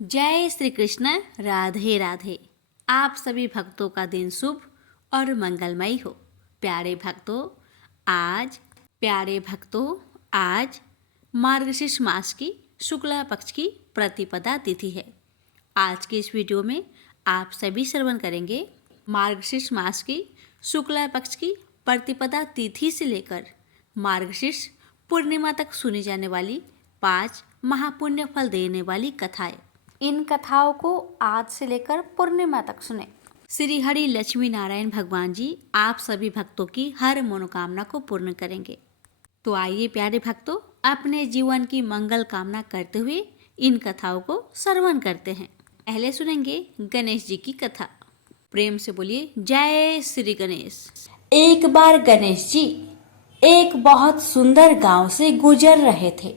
जय श्री कृष्ण। राधे राधे। आप सभी भक्तों का दिन शुभ और मंगलमय हो। प्यारे भक्तों आज मार्गशीर्ष मास की शुक्ला पक्ष की प्रतिपदा तिथि है। आज के इस वीडियो में आप सभी श्रवण करेंगे मार्गशीर्ष मास की शुक्ला पक्ष की प्रतिपदा तिथि से लेकर मार्गशीर्ष पूर्णिमा तक सुनी जाने वाली 5 महापुण्य फल देने वाली कथाएं। इन कथाओं को आज से लेकर पूर्णिमा तक सुने। श्री हरि लक्ष्मी नारायण भगवान जी आप सभी भक्तों की हर मनोकामना को पूर्ण करेंगे। तो आइए प्यारे भक्तों, अपने जीवन की मंगल कामना करते हुए इन कथाओं को श्रवण करते हैं। पहले सुनेंगे गणेश जी की कथा। प्रेम से बोलिए जय श्री गणेश। एक बार गणेश जी एक बहुत सुंदर गांव से गुजर रहे थे।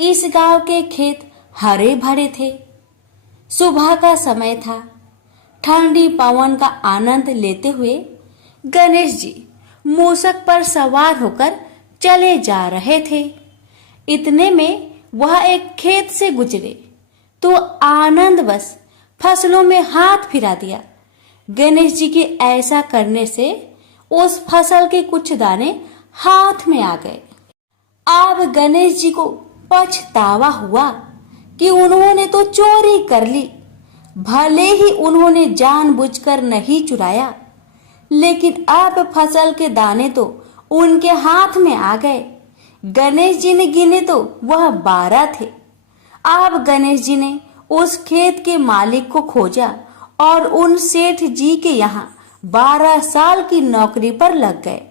इस गांव के खेत हरे भरे थे। सुबह का समय था। ठंडी पवन का आनंद लेते हुए गणेश जी मूषक पर सवार होकर चले जा रहे थे। इतने में वह एक खेत से गुजरे तो आनंदवश फसलों में हाथ फिरा दिया। गणेश जी के ऐसा करने से उस फसल के कुछ दाने हाथ में आ गए। अब गणेश जी को पछतावा हुआ कि उन्होंने तो चोरी कर ली। भले ही उन्होंने जानबूझकर नहीं चुराया, लेकिन अब फसल के दाने तो उनके हाथ में आ गए। गणेश जी ने गिने तो वह 12 थे। अब गणेश जी ने उस खेत के मालिक को खोजा और उन सेठ जी के यहाँ 12 साल की नौकरी पर लग गए।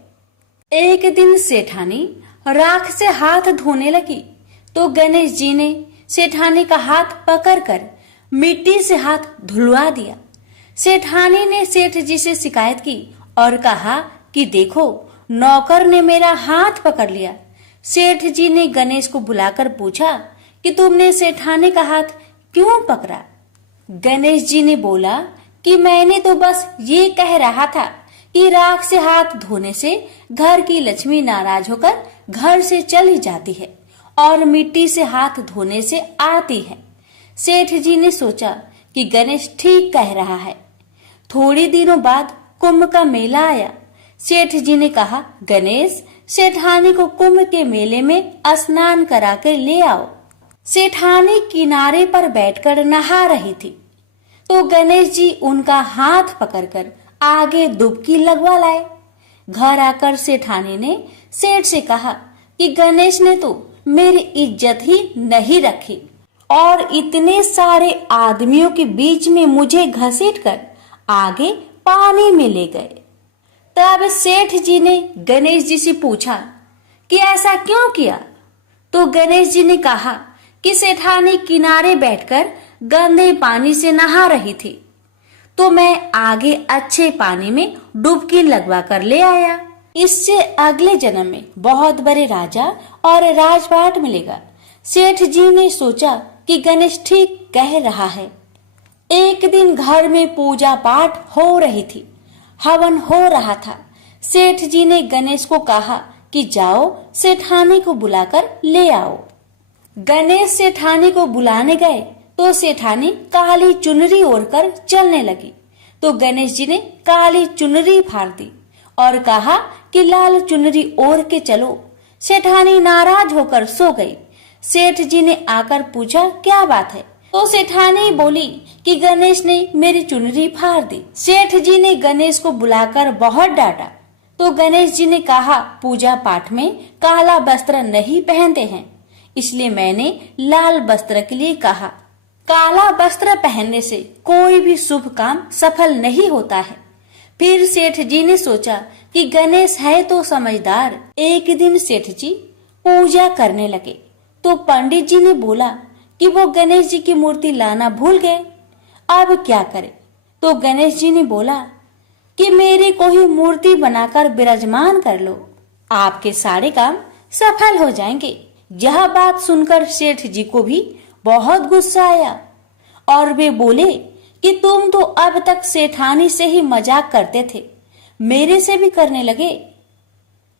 एक दिन सेठानी राख से हाथ धोने लगी तो गणेश जी ने सेठानी का हाथ पकड़कर मिट्टी से हाथ धुलवा दिया। सेठानी ने सेठ जी से शिकायत की और कहा कि देखो, नौकर ने मेरा हाथ पकड़ लिया। सेठ जी ने गणेश को बुलाकर पूछा कि तुमने सेठानी का हाथ क्यों पकड़ा? गणेश जी ने बोला कि मैंने तो बस ये कह रहा था कि राख से हाथ धोने से घर की लक्ष्मी नाराज होकर घर से चली जाती है और मिट्टी से हाथ धोने से आती है। सेठ जी ने सोचा कि गणेश ठीक कह रहा है। थोड़ी दिनों बाद कुंभ का मेला आया। सेठ जी ने कहा, गणेश, सेठानी को कुंभ के मेले में स्नान करा के ले आओ। सेठानी किनारे पर बैठकर नहा रही थी तो गणेश जी उनका हाथ पकड़कर आगे डुबकी लगवा लाए। घर आकर सेठानी ने सेठ से कहा कि गणेश ने तो मेरी इज्जत ही नहीं रखी और इतने सारे आदमियों के बीच में मुझे घसीटकर आगे पानी में ले गए। तब सेठ जी ने गणेश जी से पूछा कि ऐसा क्यों किया? तो गणेश जी ने कहा कि सेठानी किनारे बैठकर गंदे पानी से नहा रही थी तो मैं आगे अच्छे पानी में डुबकी लगवा कर ले आया। इससे अगले जन्म में बहुत बड़े राजा और राजपाट मिलेगा। सेठ जी ने सोचा कि गणेश ठीक कह रहा है। एक दिन घर में पूजा पाठ हो रही थी, हवन हो रहा था। सेठ जी ने गणेश को कहा कि जाओ सेठानी को बुलाकर ले आओ। गणेश सेठानी को बुलाने गए तो सेठानी काली चुनरी ओढ़कर चलने लगी तो गणेश जी ने काली चुनरी फाड़ दी और कहा कि लाल चुनरी ओढ़ के चलो। सेठानी नाराज होकर सो गई। सेठ जी ने आकर पूछा क्या बात है तो सेठानी बोली कि गणेश ने मेरी चुनरी फाड़ दी। सेठ जी ने गणेश को बुलाकर बहुत डांटा तो गणेश जी ने कहा, पूजा पाठ में काला वस्त्र नहीं पहनते हैं, इसलिए मैंने लाल वस्त्र के लिए कहा। काला वस्त्र पहनने से कोई भी शुभ काम सफल नहीं होता है। फिर सेठ जी ने सोचा कि गणेश है तो समझदार। एक दिन सेठ जी पूजा करने लगे तो पंडित जी ने बोला कि वो गणेश जी की मूर्ति लाना भूल गए, अब क्या करें? तो गणेश जी ने बोला कि मेरी कोई मूर्ति बनाकर विराजमान कर लो, आपके सारे काम सफल हो जाएंगे। यह बात सुनकर सेठ जी को भी बहुत गुस्सा आया और वे बोले कि तुम तो अब तक सेठानी से ही मजाक करते थे, मेरे से भी करने लगे।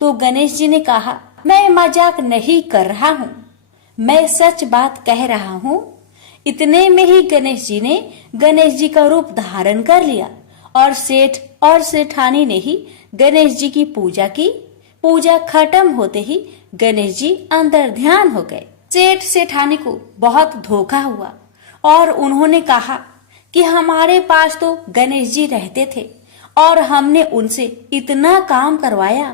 तो गणेश जी ने कहा, मैं मजाक नहीं कर रहा हूँ, मैं सच बात कह रहा हूँ। इतने में ही गणेश जी ने गणेश जी का रूप धारण कर लिया और सेठ और सेठानी ने ही गणेश जी की पूजा की। पूजा खत्म होते ही गणेश जी अंदर ध्यान हो गए। सेठ सेठानी को बहुत धोखा हुआ और उन्होंने कहा कि हमारे पास तो गणेश जी रहते थे और हमने उनसे इतना काम करवाया।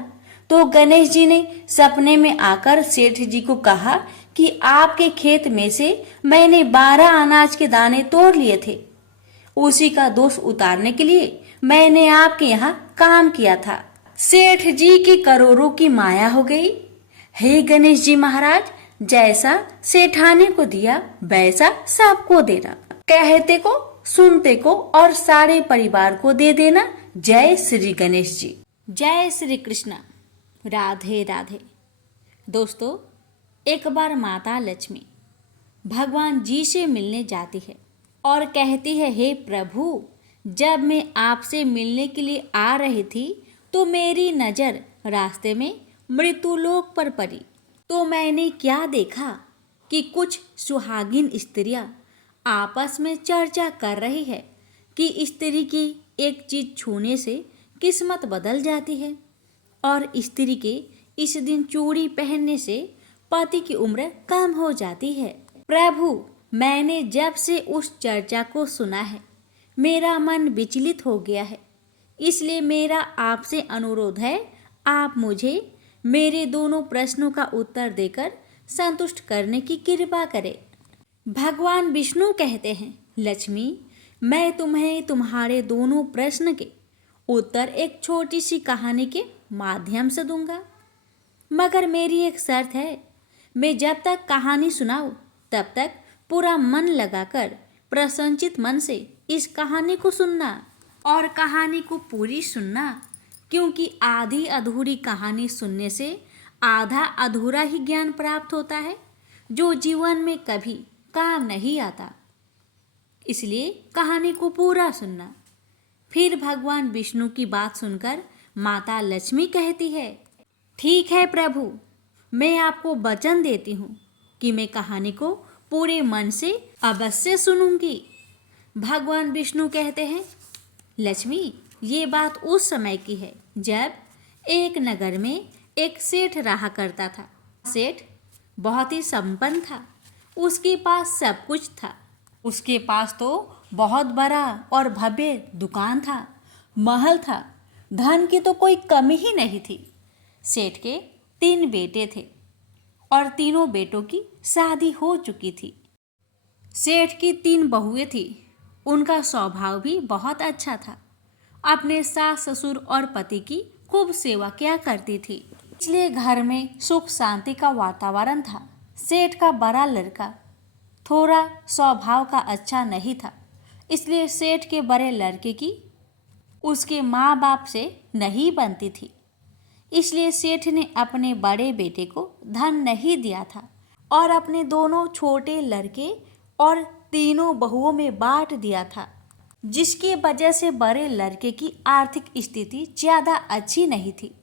तो गणेश जी ने सपने में आकर सेठ जी को कहा कि आपके खेत में से मैंने 12 अनाज के दाने तोड़ लिए थे। उसी का दोष उतारने के लिए मैंने आपके यहाँ काम किया था। सेठ जी की करोड़ों की माया हो गई। हे गणेश जी महाराज, जैसा सेठानी को दिया वैसा सबको देना, कहते को सुनते को और सारे परिवार को दे देना। जय श्री गणेश जी। जय श्री कृष्ण। राधे राधे। दोस्तों, एक बार माता लक्ष्मी भगवान जी से मिलने जाती है और कहती है, हे प्रभु, जब मैं आपसे मिलने के लिए आ रही थी तो मेरी नज़र रास्ते में मृत्युलोक पर पड़ी। तो मैंने क्या देखा कि कुछ सुहागिन स्त्रियां आपस में चर्चा कर रही है कि स्त्री की एक चीज छूने से किस्मत बदल जाती है और स्त्री के इस दिन चूड़ी पहनने से पति की उम्र कम हो जाती है। प्रभु, मैंने जब से उस चर्चा को सुना है मेरा मन विचलित हो गया है, इसलिए मेरा आपसे अनुरोध है, आप मुझे मेरे दोनों प्रश्नों का उत्तर देकर संतुष्ट करने की कृपा करें। भगवान विष्णु कहते हैं, लक्ष्मी, मैं तुम्हें तुम्हारे दोनों प्रश्न के उत्तर एक छोटी सी कहानी के माध्यम से दूंगा, मगर मेरी एक शर्त है, मैं जब तक कहानी सुनाऊं तब तक पूरा मन लगाकर प्रसन्नचित मन से इस कहानी को सुनना और कहानी को पूरी सुनना, क्योंकि आधी अधूरी कहानी सुनने से आधा अधूरा ही ज्ञान प्राप्त होता है जो जीवन में कभी काम नहीं आता। इसलिए कहानी को पूरा सुनना। फिर भगवान विष्णु की बात सुनकर माता लक्ष्मी कहती है, ठीक है प्रभु, मैं आपको वचन देती हूँ कि मैं कहानी को पूरे मन से अवश्य सुनूंगी। भगवान विष्णु कहते हैं, लक्ष्मी, ये बात उस समय की है जब एक नगर में एक सेठ रहा करता था। सेठ बहुत ही संपन्न था, उसके पास सब कुछ था। उसके पास तो बहुत बड़ा और भव्य दुकान था, महल था, धन की तो कोई कमी ही नहीं थी। सेठ के 3 बेटे थे और तीनों बेटों की शादी हो चुकी थी। सेठ की 3 बहुएं थी, उनका स्वभाव भी बहुत अच्छा था। अपने सास ससुर और पति की खूब सेवा किया करती थी, इसलिए घर में सुख शांति का वातावरण था। सेठ का बड़ा लड़का थोड़ा स्वभाव का अच्छा नहीं था, इसलिए सेठ के बड़े लड़के की उसके माँ बाप से नहीं बनती थी। इसलिए सेठ ने अपने बड़े बेटे को धन नहीं दिया था और अपने दोनों छोटे लड़के और तीनों बहुओं में बांट दिया था, जिसकी वजह से बड़े लड़के की आर्थिक स्थिति ज़्यादा अच्छी नहीं थी।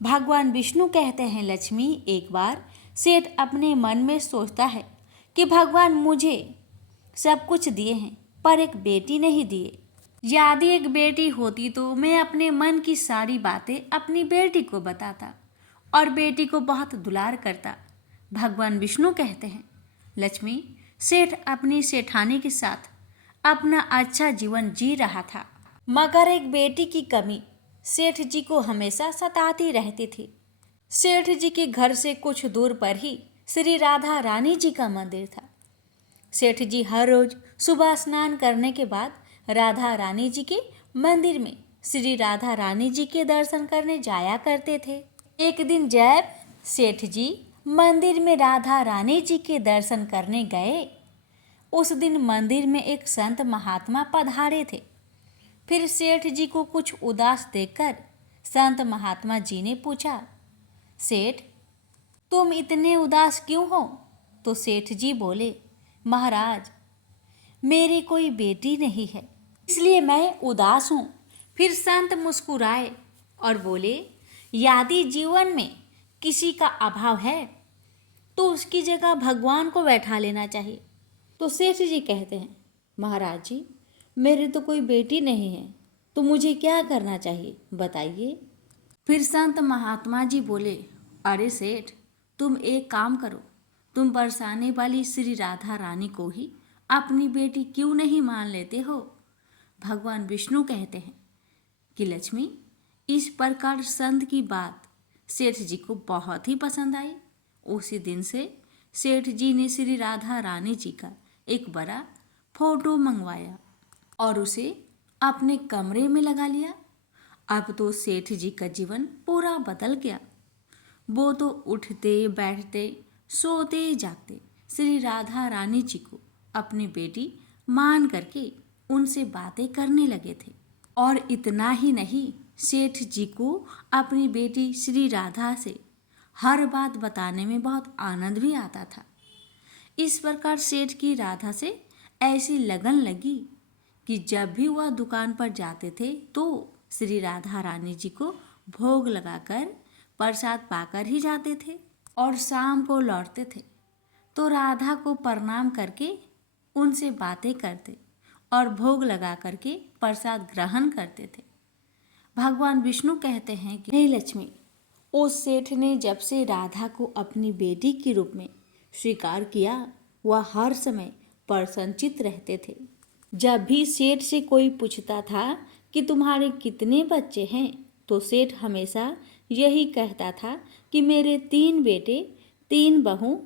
भगवान विष्णु कहते हैं, लक्ष्मी, एक बार सेठ अपने मन में सोचता है कि भगवान मुझे सब कुछ दिए हैं पर एक बेटी नहीं दिए। यदि एक बेटी होती तो मैं अपने मन की सारी बातें अपनी बेटी को बताता और बेटी को बहुत दुलार करता। भगवान विष्णु कहते हैं, लक्ष्मी, सेठ अपनी सेठानी के साथ अपना अच्छा जीवन जी रहा था, मगर एक बेटी की कमी सेठ जी को हमेशा सताती रहती थी। सेठ जी के घर से कुछ दूर पर ही श्री राधा रानी जी का मंदिर था। सेठ जी हर रोज सुबह स्नान करने के बाद राधा रानी जी के मंदिर में श्री राधा रानी जी के दर्शन करने जाया करते थे। एक दिन जब सेठ जी मंदिर में राधा रानी जी के दर्शन करने गए, उस दिन मंदिर में एक संत महात्मा पधारे थे। फिर सेठ जी को कुछ उदास देखकर संत महात्मा जी ने पूछा, सेठ, तुम इतने उदास क्यों हो? तो सेठ जी बोले, महाराज, मेरी कोई बेटी नहीं है, इसलिए मैं उदास हूँ। फिर संत मुस्कुराए और बोले, यदि जीवन में किसी का अभाव है तो उसकी जगह भगवान को बैठा लेना चाहिए। तो सेठ जी कहते हैं, महाराज जी, मेरी तो कोई बेटी नहीं है, तो मुझे क्या करना चाहिए बताइए। फिर संत महात्मा जी बोले, अरे सेठ, तुम एक काम करो, तुम बरसाने वाली श्री राधा रानी को ही अपनी बेटी क्यों नहीं मान लेते हो। भगवान विष्णु कहते हैं कि लक्ष्मी, इस प्रकार संत की बात सेठ जी को बहुत ही पसंद आई। उसी दिन से सेठ जी ने श्री राधा रानी जी का एक बड़ा फोटो मंगवाया और उसे अपने कमरे में लगा लिया। अब तो सेठ जी का जीवन पूरा बदल गया। वो तो उठते बैठते सोते जागते श्री राधा रानी जी को अपनी बेटी मान करके उनसे बातें करने लगे थे। और इतना ही नहीं, सेठ जी को अपनी बेटी श्री राधा से हर बात बताने में बहुत आनंद भी आता था। इस प्रकार सेठ की राधा से ऐसी लगन लगी कि जब भी वह दुकान पर जाते थे तो श्री राधा रानी जी को भोग लगाकर प्रसाद पाकर ही जाते थे और शाम को लौटते थे तो राधा को प्रणाम करके उनसे बातें करते और भोग लगा करके प्रसाद ग्रहण करते थे। भगवान विष्णु कहते हैं कि हे लक्ष्मी, उस सेठ ने जब से राधा को अपनी बेटी के रूप में स्वीकार किया, वह हर समय प्रसन्नचित्त रहते थे। जब भी सेठ से कोई पूछता था कि तुम्हारे कितने बच्चे हैं, तो सेठ हमेशा यही कहता था कि मेरे 3 बेटे, 3 बहू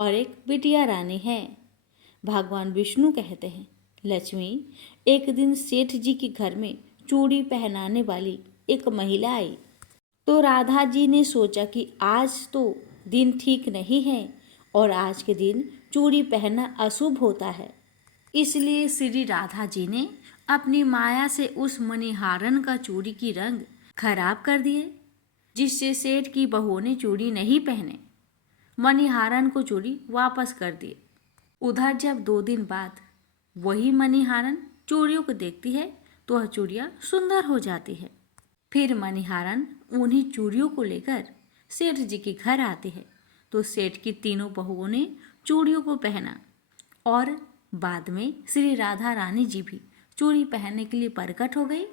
और एक बिटिया रानी है। भगवान विष्णु कहते हैं, लक्ष्मी, एक दिन सेठ जी के घर में चूड़ी पहनाने वाली एक महिला आई तो राधा जी ने सोचा कि आज तो दिन ठीक नहीं है और आज के दिन चूड़ी पहनना अशुभ होता है। इसलिए श्री राधा जी ने अपनी माया से उस मणिहारन का चूड़ी की रंग खराब कर दिए, जिससे सेठ की बहू ने चूड़ी नहीं पहने, मणिहारन को चूड़ी वापस कर दिए। उधर जब 2 दिन बाद वही मणिहारन चूड़ियों को देखती है तो वह चूड़ियाँ सुंदर हो जाती है। फिर मणिहारन उन्हीं चूड़ियों को लेकर सेठ जी के घर आते हैं तो सेठ की तीनों बहुओं ने चूड़ियों को पहना और बाद में श्री राधा रानी जी भी चूड़ी पहनने के लिए प्रकट हो गई।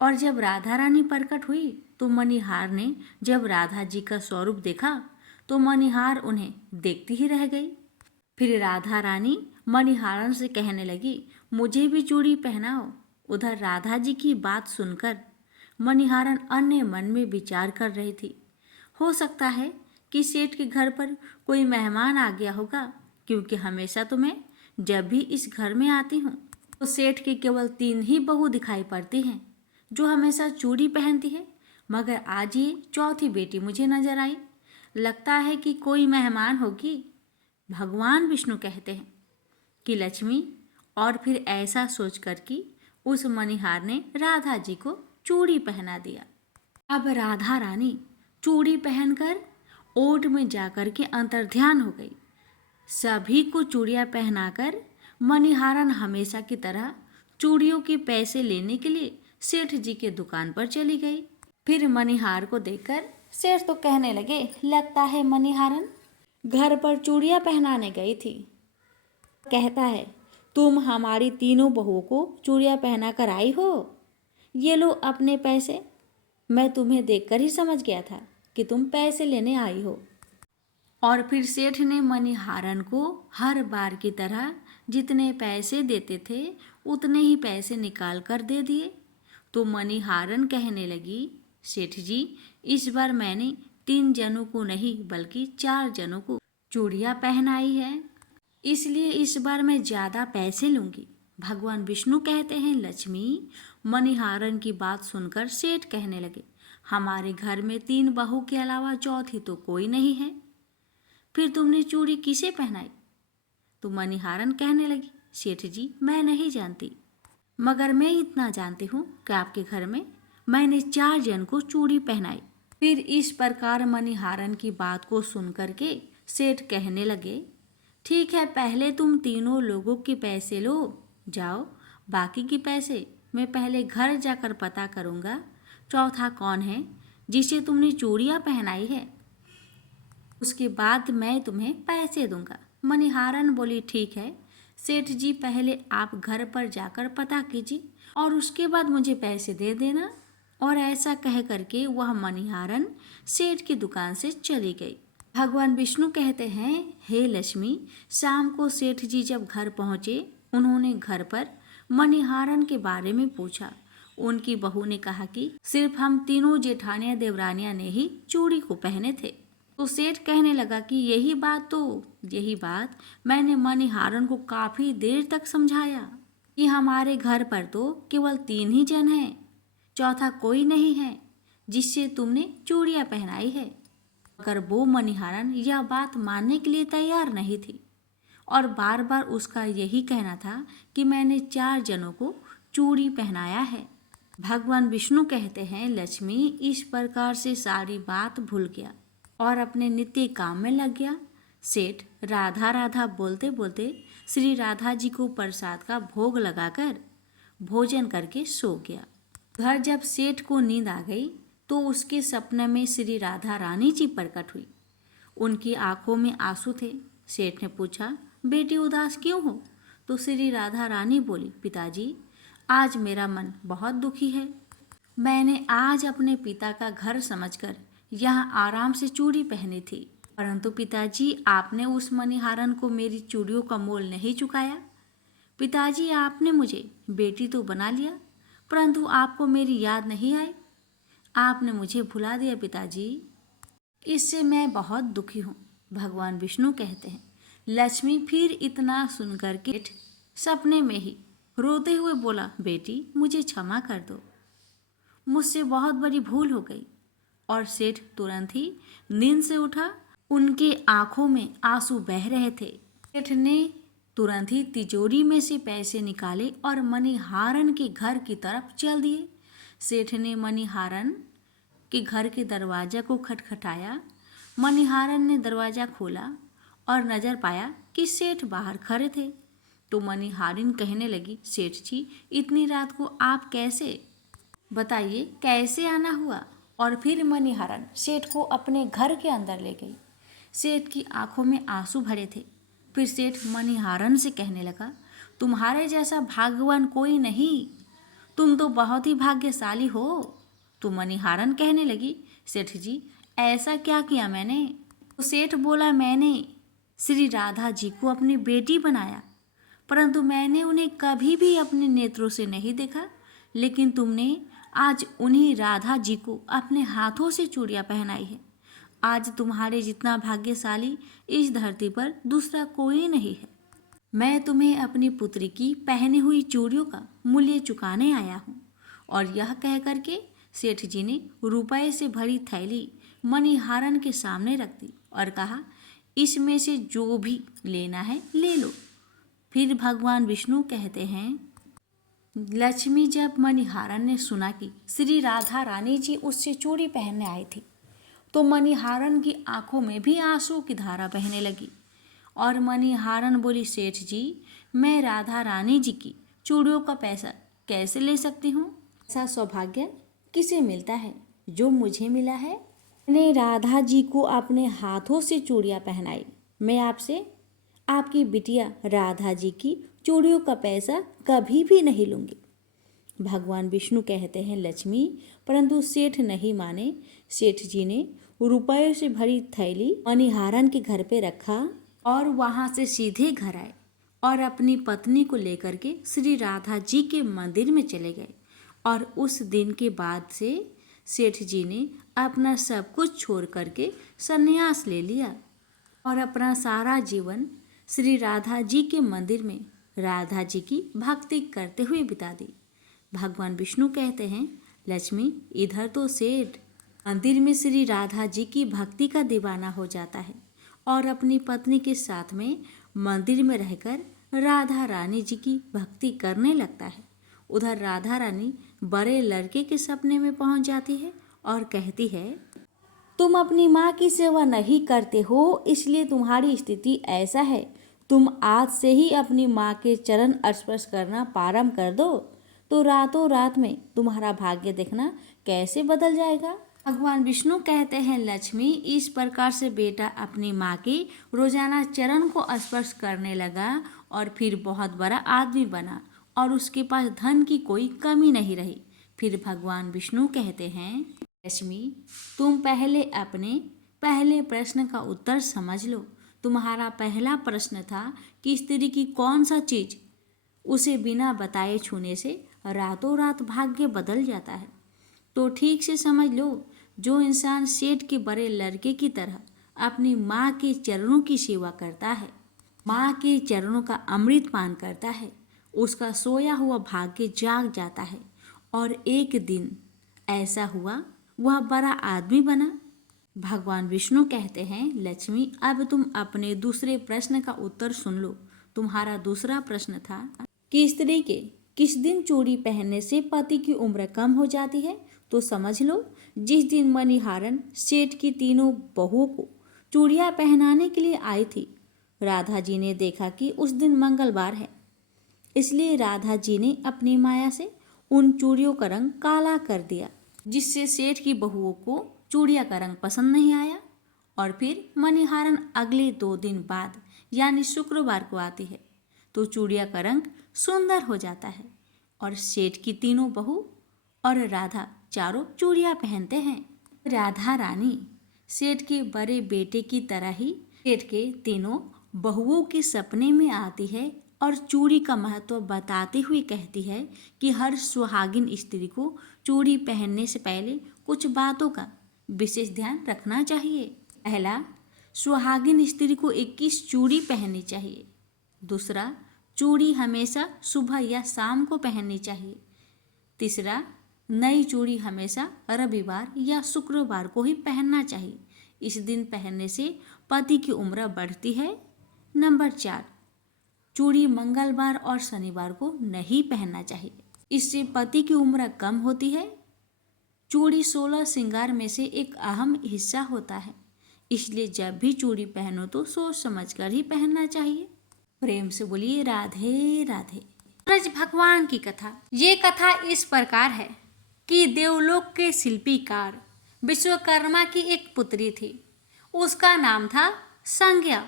और जब राधा रानी प्रकट हुई तो मणिहार ने जब राधा जी का स्वरूप देखा तो मणिहार उन्हें देखती ही रह गई। फिर राधा रानी मणिहारन से कहने लगी, मुझे भी चूड़ी पहनाओ। उधर राधा जी की बात सुनकर मणिहारन अन्य मन में विचार कर रही थी। हो सकता है कि सेठ के घर पर कोई मेहमान आ गया होगा, क्योंकि हमेशा तो मैं जब भी इस घर में आती हूँ तो सेठ की केवल 3 ही बहू दिखाई पड़ती हैं जो हमेशा चूड़ी पहनती है, मगर आज ये चौथी बेटी मुझे नजर आई। लगता है कि कोई मेहमान होगी। भगवान विष्णु कहते हैं कि लक्ष्मी, और फिर ऐसा सोचकर कि उस मणिहार ने राधा जी को चूड़ी पहना दिया। अब राधा रानी चूड़ी पहनकर ओट में जाकर के अंतर्ध्यान हो गई। सभी को चूड़ियाँ पहनाकर मणिहारन हमेशा की तरह चूड़ियों के पैसे लेने के लिए सेठ जी के दुकान पर चली गई। फिर मणिहार को देखकर सेठ तो कहने लगे, लगता है मणिहारन घर पर चूड़ियाँ पहनाने गई थी। कहता है, तुम हमारी तीनों बहुओं को चूड़ियाँ पहना कर आई हो, ये लो अपने पैसे। मैं तुम्हें देखकर ही समझ गया था कि तुम पैसे लेने आई हो। और फिर सेठ ने मणिहारन को हर बार की तरह जितने पैसे देते थे उतने ही पैसे निकाल कर दे दिए। तो मणिहारन कहने लगी, सेठ जी, इस बार मैंने 3 जनों को नहीं बल्कि 4 जनों को चूड़ियाँ पहनाई है, इसलिए इस बार मैं ज़्यादा पैसे लूँगी। भगवान विष्णु कहते हैं, लक्ष्मी, मणिहारन की बात सुनकर सेठ कहने लगे, हमारे घर में 3 बहू के अलावा चौथी तो कोई नहीं है, फिर तुमने चूड़ी किसे पहनाई? तो मणिहारन कहने लगी, सेठ जी, मैं नहीं जानती, मगर मैं इतना जानती हूँ कि आपके घर में मैंने 4 जन को चूड़ी पहनाई। फिर इस प्रकार मणिहारन की बात को सुन करके सेठ कहने लगे, ठीक है, पहले तुम तीनों लोगों के पैसे लो, जाओ, बाकी के पैसे मैं पहले घर जाकर पता करूँगा चौथा कौन है जिसे तुमने चूड़ियाँ पहनाई है, उसके बाद मैं तुम्हें पैसे दूंगा। मणिहारन बोली, ठीक है सेठ जी, पहले आप घर पर जाकर पता कीजिए और उसके बाद मुझे पैसे दे देना। और ऐसा कह करके वह मणिहारन सेठ की दुकान से चली गई। भगवान विष्णु कहते हैं, हे लक्ष्मी, शाम को सेठ जी जब घर पहुँचे, उन्होंने घर पर मणिहारन के बारे में पूछा। उनकी बहू ने कहा कि सिर्फ हम तीनों जेठानियां देवरानियां ने ही चूड़ी को पहने थे। तो सेठ कहने लगा कि यही बात मैंने मणिहारन को काफी देर तक समझाया कि हमारे घर पर तो केवल 3 ही जन हैं, चौथा कोई नहीं है जिससे तुमने चूड़ियां पहनाई है। मगर वो मणिहारन यह बात मानने के लिए तैयार नहीं थी और बार बार उसका यही कहना था कि मैंने 4 जनों को चूड़ी पहनाया है। भगवान विष्णु कहते हैं, लक्ष्मी इस प्रकार से सारी बात भूल गया और अपने नित्य काम में लग गया। सेठ राधा राधा बोलते बोलते श्री राधा जी को प्रसाद का भोग लगाकर भोजन करके सो गया। घर जब सेठ को नींद आ गई तो उसके सपने में श्री राधा रानी जी प्रकट हुई। उनकी आंखों में आंसू थे। सेठ ने पूछा, बेटी उदास क्यों हो? तो श्री राधा रानी बोली, पिताजी आज मेरा मन बहुत दुखी है। मैंने आज अपने पिता का घर समझकर यहाँ आराम से चूड़ी पहनी थी, परंतु पिताजी आपने उस मणिहारन को मेरी चूड़ियों का मोल नहीं चुकाया। पिताजी आपने मुझे बेटी तो बना लिया, परंतु आपको मेरी याद नहीं आई। आपने मुझे भुला दिया पिताजी। इससे मैं बहुत दुखी हूँ। भगवान विष्णु कहते हैं, लक्ष्मी फिर इतना सुनकर के सपने में ही रोते हुए बोला, बेटी मुझे क्षमा कर दो, मुझसे बहुत बड़ी भूल हो गई। और सेठ तुरंत ही नींद से उठा। उनके आंखों में आंसू बह रहे थे। सेठ ने तुरंत ही तिजोरी में से पैसे निकाले और मणिहारन के घर की तरफ चल दिए। सेठ ने मणिहारन के घर के दरवाजा को खटखटाया। मणिहारन ने दरवाजा खोला और नजर पाया कि सेठ बाहर खड़े थे। तो मणिहारन कहने लगी, सेठ जी इतनी रात को आप कैसे, बताइए कैसे आना हुआ? और फिर मणिहारन सेठ को अपने घर के अंदर ले गई। सेठ की आंखों में आंसू भरे थे। फिर सेठ मणिहारन से कहने लगा, तुम्हारे जैसा भाग्यवान कोई नहीं, तुम तो बहुत ही भाग्यशाली हो। तो मणिहारन कहने लगी, सेठ जी ऐसा क्या किया मैंने? तो सेठ बोला, मैंने श्री राधा जी को अपनी बेटी बनाया, परंतु मैंने उन्हें कभी भी अपने नेत्रों से नहीं देखा, लेकिन तुमने आज उन्हीं राधा जी को अपने हाथों से चूड़ियाँ पहनाई है। आज तुम्हारे जितना भाग्यशाली इस धरती पर दूसरा कोई नहीं है। मैं तुम्हें अपनी पुत्री की पहनी हुई चूड़ियों का मूल्य चुकाने आया हूँ। और यह कह करके सेठ जी ने रुपए से भरी थैली मणिहारन के सामने रख दी और कहा, इसमें से जो भी लेना है ले लो। फिर भगवान विष्णु कहते हैं, लक्ष्मी जब मणिहारन ने सुना कि श्री राधा रानी जी उससे चूड़ी पहनने आई थी, तो मणिहारन की आंखों में भी आंसू की धारा बहने लगी। और मणिहारन बोली, सेठ जी मैं राधा रानी जी की चूड़ियों का पैसा कैसे ले सकती हूँ? ऐसा सौभाग्य किसे मिलता है जो मुझे मिला है? मैंने राधा जी को अपने हाथों से चूड़ियाँ पहनाई। मैं आपसे आपकी बिटिया राधा जी की चूड़ियों का पैसा कभी भी नहीं लूँगी। भगवान विष्णु कहते हैं, लक्ष्मी परंतु सेठ नहीं माने। सेठ जी ने रुपयों से भरी थैली मणिहारन के घर पे रखा और वहाँ से सीधे घर आए और अपनी पत्नी को लेकर के श्री राधा जी के मंदिर में चले गए। और उस दिन के बाद से सेठ जी ने अपना सब कुछ छोड़ करके संन्यास ले लिया और अपना सारा जीवन श्री राधा जी के मंदिर में राधा जी की भक्ति करते हुए बिता दी। भगवान विष्णु कहते हैं, लक्ष्मी इधर तो सेठ मंदिर में श्री राधा जी की भक्ति का दीवाना हो जाता है और अपनी पत्नी के साथ में मंदिर में रहकर राधा रानी जी की भक्ति करने लगता है। उधर राधा रानी बड़े लड़के के सपने में पहुंच जाती है और कहती है, तुम अपनी माँ की सेवा नहीं करते हो, इसलिए तुम्हारी स्थिति ऐसा है। तुम आज से ही अपनी माँ के चरण स्पर्श करना प्रारंभ कर दो, तो रातों रात में तुम्हारा भाग्य देखना कैसे बदल जाएगा। भगवान विष्णु कहते हैं, लक्ष्मी, इस प्रकार से बेटा अपनी माँ के रोजाना चरण को स्पर्श करने लगा और फिर बहुत बड़ा आदमी बना और उसके पास धन की कोई कमी नहीं रही। फिर भगवान विष्णु कहते हैं, लक्ष्मी, तुम पहले अपने पहले प्रश्न का उत्तर समझ लो। तुम्हारा पहला प्रश्न था कि स्त्री की कौन सा चीज उसे बिना बताए छूने से रातों रात भाग्य बदल जाता है। तो ठीक से समझ लो, जो इंसान सेठ के बड़े लड़के की तरह अपनी माँ के चरणों की सेवा करता है, माँ के चरणों का अमृत पान करता है, उसका सोया हुआ भाग्य जाग जाता है और एक दिन ऐसा हुआ, वह बड़ा आदमी बना। भगवान विष्णु कहते हैं, लक्ष्मी, अब तुम अपने दूसरे प्रश्न का उत्तर सुन लो। तुम्हारा दूसरा प्रश्न था कि स्त्री के किस दिन चूड़ी पहनने से पति की उम्र कम हो जाती है। तो समझ लो, जिस दिन मणिहारन सेठ की तीनों बहुओं को चूड़ियाँ पहनाने के लिए आई थी, राधा जी ने देखा कि उस दिन मंगलवार है। इसलिए राधा जी ने अपनी माया से उन चूड़ियों का रंग काला कर दिया, जिससे सेठ की बहुओं को चूड़िया का रंग पसंद नहीं आया। और फिर मणिहारन अगले 2 दिन बाद यानी शुक्रवार को आती है, तो चूड़िया का रंग सुंदर हो जाता है और सेठ की तीनों बहू और राधा चारों चूड़िया पहनते हैं। राधा रानी सेठ के बड़े बेटे की तरह ही सेठ के तीनों बहुओं के सपने में आती है और चूड़ी का महत्व बताते हुए कहती है कि हर सुहागिन स्त्री को चूड़ी पहनने से पहले कुछ बातों का विशेष ध्यान रखना चाहिए। पहला, सुहागिन स्त्री को 21 चूड़ी पहननी चाहिए। दूसरा, चूड़ी हमेशा सुबह या शाम को पहननी चाहिए। तीसरा, नई चूड़ी हमेशा रविवार या शुक्रवार को ही पहनना चाहिए। इस दिन पहनने से पति की उम्र बढ़ती है। नंबर 4, चूड़ी मंगलवार और शनिवार को नहीं पहनना चाहिए, इससे पति की उम्र कम होती है। चूड़ी 16 श्रृंगार में से एक अहम हिस्सा होता है, इसलिए जब भी चूड़ी पहनो तो सोच समझकर ही पहनना चाहिए। प्रेम से बोलिए राधे राधे। ब्रज भगवान की कथा। ये कथा इस प्रकार है कि देवलोक के शिल्पीकार विश्वकर्मा की एक पुत्री थी। उसका नाम था संज्ञा।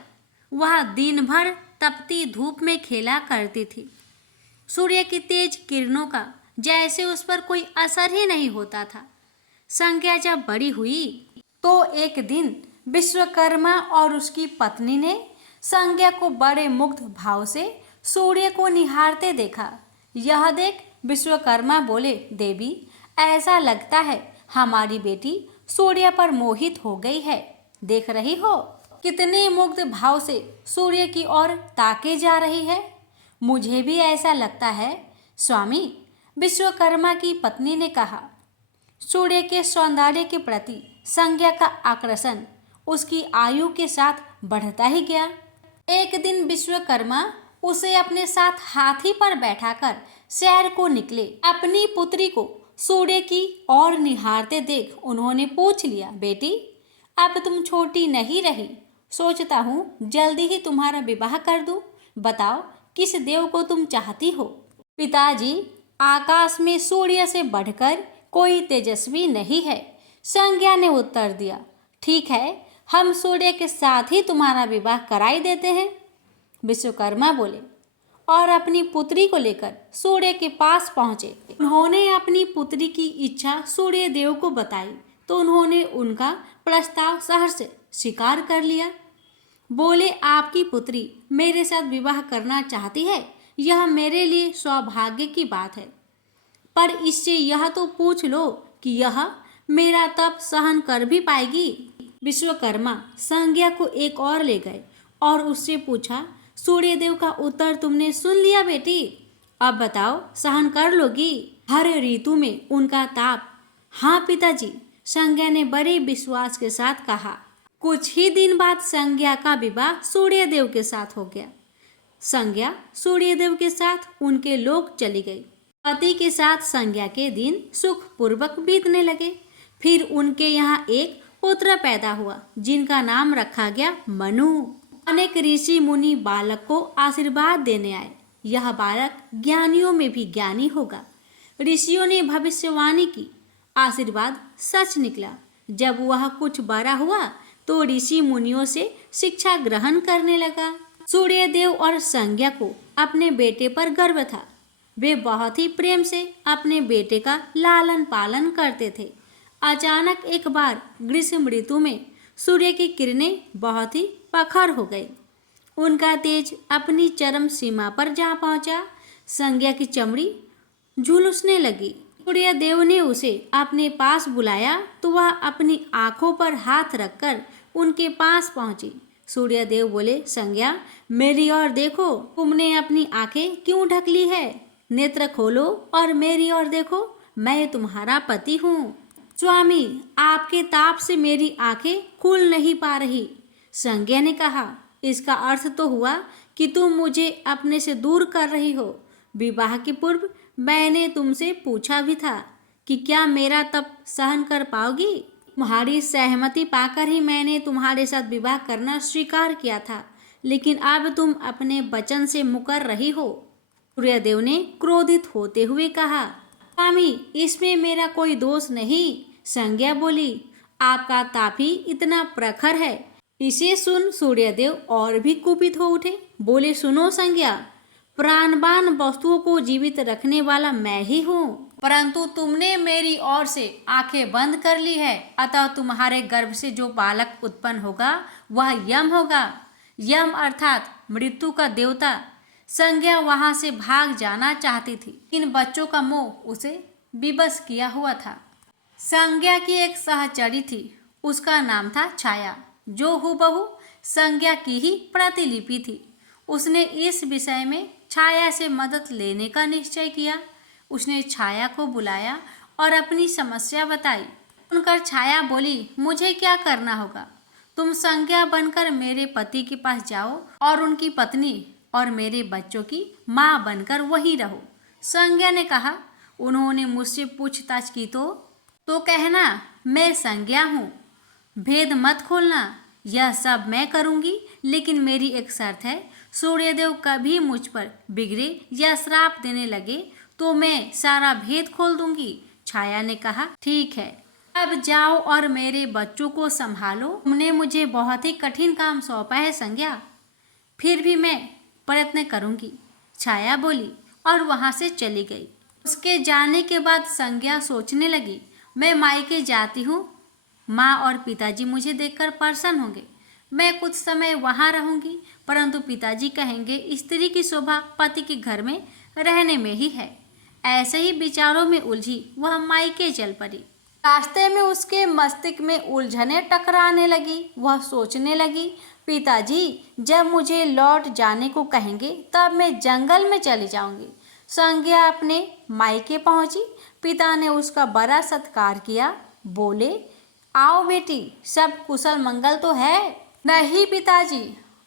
वह दिन भर तपती धूप में खेला करती थी। सूर्य की तेज किरणों का जैसे उस पर कोई असर ही नहीं होता था। संज्ञा जब बड़ी हुई तो एक दिन विश्वकर्मा और उसकी पत्नी ने संज्ञा को बड़े मुग्ध भाव से सूर्य को निहारते देखा। यह देख विश्वकर्मा बोले, देवी, ऐसा लगता है हमारी बेटी सूर्य पर मोहित हो गई है। देख रही हो कितने मुग्ध भाव से सूर्य की ओर ताके जा रही है। मुझे भी ऐसा लगता है स्वामी। विश्वकर्मा की पत्नी ने कहा। सूर्य के सौंदर्य के प्रति संज्ञा का आकर्षण उसकी आयु के साथ बढ़ता ही गया। एक दिन विश्वकर्मा उसे अपने साथ हाथी पर बैठाकर शहर को निकले। अपनी पुत्री को सूर्य की ओर निहारते देख उन्होंने पूछ लिया, बेटी, अब तुम छोटी नहीं रही, सोचता हूँ जल्दी ही तुम्हारा विवाह कर दूं। बताओ किस देव को तुम चाहती हो। पिताजी, आकाश में सूर्य से बढ़कर कोई तेजस्वी नहीं है। संज्ञा ने उत्तर दिया। ठीक है, हम सूर्य के साथ ही तुम्हारा विवाह कराई देते हैं। विश्वकर्मा बोले और अपनी पुत्री को लेकर सूर्य के पास पहुंचे। उन्होंने अपनी पुत्री की इच्छा सूर्य देव को बताई तो उन्होंने उनका प्रस्ताव सहर्ष स्वीकार कर लिया। बोले, आपकी पुत्री मेरे साथ विवाह करना चाहती है, यह मेरे लिए सौभाग्य की बात है, पर इससे यह तो पूछ लो कि यह मेरा तप सहन कर भी पाएगी। विश्वकर्मा संज्ञा को एक और ले गए और उससे पूछा, सूर्यदेव का उत्तर तुमने सुन लिया बेटी, अब बताओ सहन कर लोगी हर ऋतु में उनका ताप। हाँ पिताजी, संज्ञा ने बड़े विश्वास के साथ कहा। कुछ ही दिन बाद संज्ञा का विवाह सूर्यदेव के साथ हो गया। संज्ञा सूर्यदेव के साथ उनके लोक चली गई। पति के साथ संज्ञा के दिन सुखपूर्वक बीतने लगे। फिर उनके यहाँ एक पुत्र पैदा हुआ जिनका नाम रखा गया मनु। अनेक ऋषि मुनि बालक को आशीर्वाद देने आए। यह बालक ज्ञानियों में भी ज्ञानी होगा। ऋषियों ने भविष्यवाणी की, आशीर्वाद सच निकला। जब वह कुछ बड़ा हुआ तो ऋषि मुनियों से शिक्षा ग्रहण करने लगा। सूर्यदेव और संज्ञा को अपने बेटे पर गर्व था। वे बहुत ही प्रेम से अपने बेटे का लालन पालन करते थे। अचानक एक बार ग्रीष्म ऋतु में सूर्य की किरणें बहुत ही प्रखर हो गई। उनका तेज अपनी चरम सीमा पर जा पहुंचा। संज्ञा की चमड़ी झुलसने लगी। सूर्यदेव ने उसे अपने पास बुलाया तो वह अपनी आंखों पर हाथ रखकर उनके पास पहुंची। सूर्यदेव बोले, संज्ञा मेरी ओर देखो, तुमने अपनी आंखें क्यों ढक ली है? नेत्र खोलो और मेरी ओर देखो, मैं तुम्हारा पति हूँ। स्वामी, आपके ताप से मेरी आंखें खुल नहीं पा रही। संज्ञा ने कहा, इसका अर्थ तो हुआ कि तुम मुझे अपने से दूर कर रही हो। विवाह के पूर्व मैंने तुमसे पूछा भी था कि क्या मेरा तप सहन कर पाओगी। तुम्हारी सहमति पाकर ही मैंने तुम्हारे साथ विवाह करना स्वीकार किया था, लेकिन अब तुम अपने वचन से मुकर रही हो। सूर्यदेव ने क्रोधित होते हुए कहा, स्वामी, इसमें मेरा कोई दोष नहीं। संज्ञा बोली, आपका ताप ही इतना प्रखर है। इसे सुन सूर्यदेव और भी कुपित हो उठे। बोले, सुनो संज्ञा, प्राणवान वस्तुओं को जीवित रखने वाला मैं ही हूँ, परंतु तुमने मेरी ओर से आंखें बंद कर ली है। अतः तुम्हारे गर्भ से जो बालक उत्पन्न होगा वह यम होगा। यम अर्थात मृत्यु का देवता। संज्ञा वहां से भाग जाना चाहती थी। इन बच्चों का मोह उसे विवश किया हुआ था। संज्ञा की एक सहचरी थी, उसका नाम था छाया, जो हूबहू संज्ञा की ही प्रतिलिपि थी। उसने इस विषय में छाया से मदद लेने का निश्चय किया। उसने छाया को बुलाया और अपनी समस्या बताई। सुनकर छाया बोली, मुझे क्या करना होगा? तुम संज्ञा बनकर मेरे पति के पास जाओ और उनकी पत्नी और मेरे बच्चों की माँ बनकर वहीं रहो। संज्ञा ने कहा, उन्होंने मुझसे पूछताछ की तो कहना मैं संज्ञा हूँ, भेद मत खोलना। यह सब मैं करूँगी, लेकिन मेरी एक शर्त है, सूर्यदेव कभी मुझ पर बिगड़े या श्राप देने लगे तो मैं सारा भेद खोल दूंगी। छाया ने कहा, ठीक है, अब जाओ और मेरे बच्चों को संभालो। तुमने मुझे बहुत ही कठिन काम सौंपा है संज्ञा, फिर भी मैं प्रयत्न करूंगी। छाया बोली और वहां से चली गई। उसके जाने के बाद संज्ञा सोचने लगी, मैं मायके जाती हूँ, माँ और पिताजी मुझे देखकर प्रसन्न होंगे। मैं कुछ समय वहाँ रहूंगी, परंतु पिताजी कहेंगे स्त्री की शोभा पति के घर में रहने में ही है। ऐसे ही विचारों में उलझी वह मायके चल पड़ी। रास्ते में उसके मस्तिष्क में उलझने टकराने लगी। वह सोचने लगी, पिताजी जब मुझे लौट जाने को कहेंगे तब मैं जंगल में चली जाऊंगी। संज्ञा अपने मायके पहुंची। पिता ने उसका बड़ा सत्कार किया। बोले, आओ बेटी, सब कुशल मंगल तो है? नहीं पिताजी,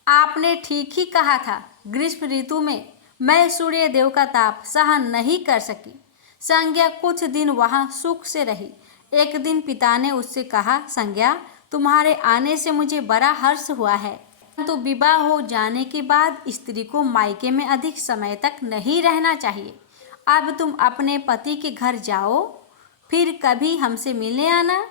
आपने ठीक ही कहा था। ग्रीष्म ऋतु में मैं सूर्यदेव का ताप सहन नहीं कर सकी। संज्ञा कुछ दिन वहाँ सुख से रही। एक दिन पिता ने उससे कहा, संज्ञा, तुम्हारे आने से मुझे बड़ा हर्ष हुआ है, तो विवाह हो जाने के बाद स्त्री को मायके में अधिक समय तक नहीं रहना चाहिए। अब तुम अपने पति के घर जाओ, फिर कभी हमसे मिलने आना।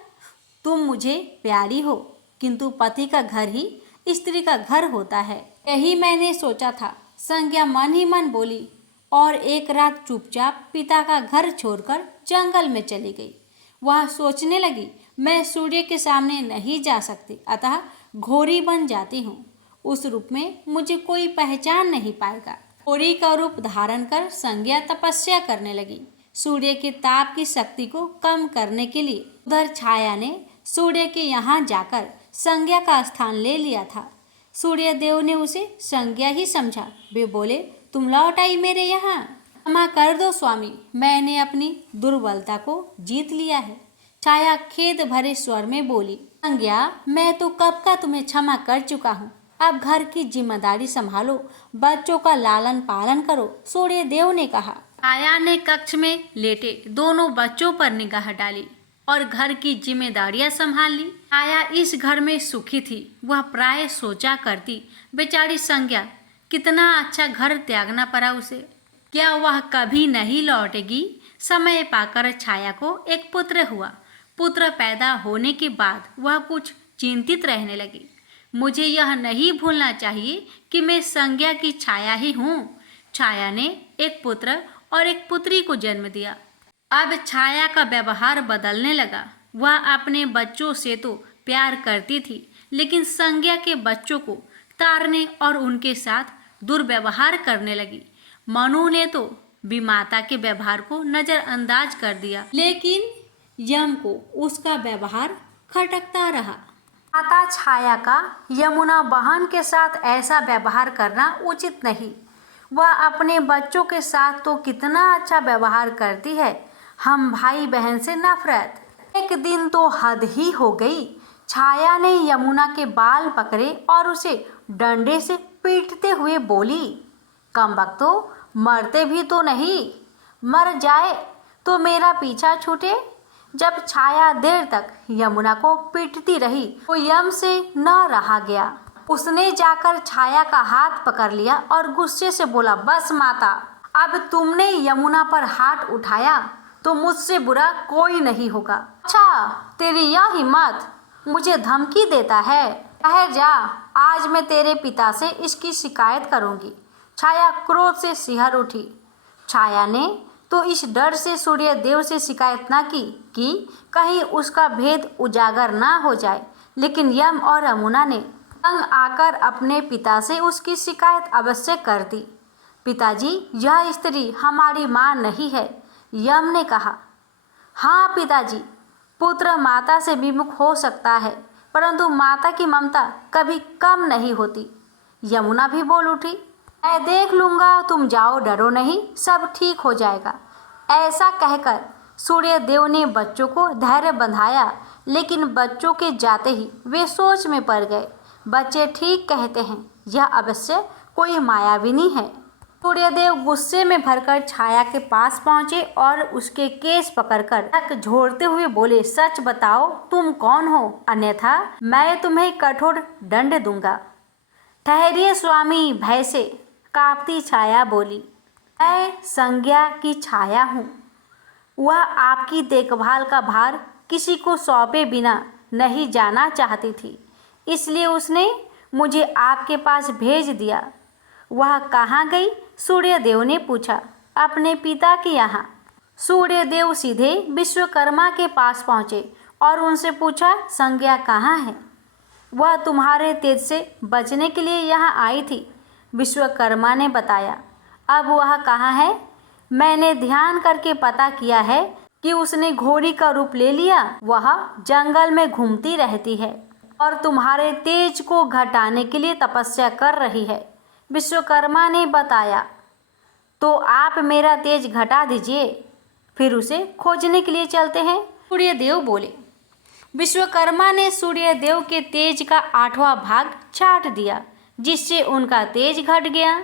तुम मुझे प्यारी हो, किंतु पति का घर ही स्त्री का घर होता है। यही मैंने सोचा था। संज्ञा मन ही मन बोली और एक रात चुपचाप पिता का घर छोड़कर जंगल में चली गई। वह सोचने लगी, मैं सूर्य के सामने नहीं जा सकती, अतः घोरी बन जाती हूँ। उस रूप में मुझे कोई पहचान नहीं पाएगा। घोरी का रूप धारण कर संज्ञा तपस्या करने लगी, सूर्य के ताप की शक्ति को कम करने के लिए। उधर छाया ने सूर्य के यहाँ जाकर संज्ञा का स्थान ले लिया था। सूर्यदेव ने उसे संज्ञा ही समझा। वे बोले, तुम लौट आई मेरे यहाँ। क्षमा कर दो स्वामी, मैंने अपनी दुर्बलता को जीत लिया है। छाया खेद भरे स्वर में बोली, संज्ञा, मैं तो कब का तुम्हें क्षमा कर चुका हूँ। अब घर की जिम्मेदारी संभालो, बच्चों का लालन पालन करो। सूर्यदेव ने कहा। छाया ने कक्ष में लेटे दोनों बच्चों पर निगाह डाली और घर की जिम्मेदारियां संभाल ली। छाया इस घर में सुखी थी। वह प्राय सोचा करती, बेचारी संज्ञा, कितना अच्छा घर त्यागना पड़ा उसे। क्या वह कभी नहीं लौटेगी? समय पाकर छाया को एक पुत्र हुआ। पुत्र पैदा होने के बाद वह कुछ चिंतित रहने लगी। मुझे यह नहीं भूलना चाहिए कि मैं संज्ञा की छाया ही हूँ। छाया ने एक पुत्र और एक पुत्री को जन्म दिया। अब छाया का व्यवहार बदलने लगा। वह अपने बच्चों से तो प्यार करती थी, लेकिन संज्ञा के बच्चों को ताड़ने और उनके साथ दुर्व्यवहार करने लगी। मनु ने तो विमाता के व्यवहार को नजरअंदाज कर दिया, लेकिन यम को उसका व्यवहार खटकता रहा। माता छाया का यमुना बहन के साथ ऐसा व्यवहार करना उचित नहीं। वह अपने बच्चों के साथ तो कितना अच्छा व्यवहार करती है, हम भाई बहन से नफरत। एक दिन तो हद ही हो गई। छाया ने यमुना के बाल पकड़े और उसे डंडे से पीटते हुए बोली, कमबख्तो, मरते भी तो नहीं, मर जाए तो मेरा पीछा छूटे। जब छाया देर तक यमुना को पीटती रही तो यम से न रहा गया। उसने जाकर छाया का हाथ पकड़ लिया और गुस्से से बोला, बस माता, अब तुमने यमुना पर हाथ उठाया तो मुझसे बुरा कोई नहीं होगा। अच्छा, तेरी यह हिम्मत, मुझे धमकी देता है? ठहर जा, आज मैं तेरे पिता से इसकी शिकायत करूंगी। छाया क्रोध से सिहर उठी। छाया ने तो इस डर से सूर्य देव से शिकायत न की कि कहीं उसका भेद उजागर ना हो जाए, लेकिन यम और यमुना ने तंग आकर अपने पिता से उसकी शिकायत अवश्य कर दी। पिताजी, यह स्त्री हमारी माँ नहीं है, यम ने कहा। हाँ पिताजी, पुत्र माता से विमुख हो सकता है, परंतु माता की ममता कभी कम नहीं होती। यमुना भी बोल उठी, मैं देख लूँगा, तुम जाओ, डरो नहीं, सब ठीक हो जाएगा। ऐसा कहकर सूर्य देव ने बच्चों को धैर्य बंधाया, लेकिन बच्चों के जाते ही वे सोच में पड़ गए। बच्चे ठीक कहते हैं, यह अवश्य कोई मायाविनी है। सूर्यदेव गुस्से में भरकर छाया के पास पहुंचे और उसके केस पकड़कर झकझोरते हुए बोले, सच बताओ, तुम कौन हो, अन्यथा मैं तुम्हें कठोर दंड दूंगा। ठहरिए स्वामी, भय से कांपती छाया बोली, मैं संज्ञा की छाया हूँ। वह आपकी देखभाल का भार किसी को सौंपे बिना नहीं जाना चाहती थी, इसलिए उसने मुझे आपके पास भेज दिया। वह कहाँ गई? सूर्यदेव ने पूछा। अपने पिता के यहाँ। सूर्यदेव सीधे विश्वकर्मा के पास पहुँचे और उनसे पूछा, संज्ञा कहाँ है? वह तुम्हारे तेज से बचने के लिए यहाँ आई थी, विश्वकर्मा ने बताया। अब वह कहाँ है? मैंने ध्यान करके पता किया है कि उसने घोड़ी का रूप ले लिया। वह जंगल में घूमती रहती है और तुम्हारे तेज को घटाने के लिए तपस्या कर रही है, विश्वकर्मा ने बताया। तो आप मेरा तेज घटा दीजिए, फिर उसे खोजने के लिए चलते हैं, सूर्यदेव बोले। विश्वकर्मा ने सूर्यदेव के तेज का 8वां भाग छाट दिया, जिससे उनका तेज घट गया।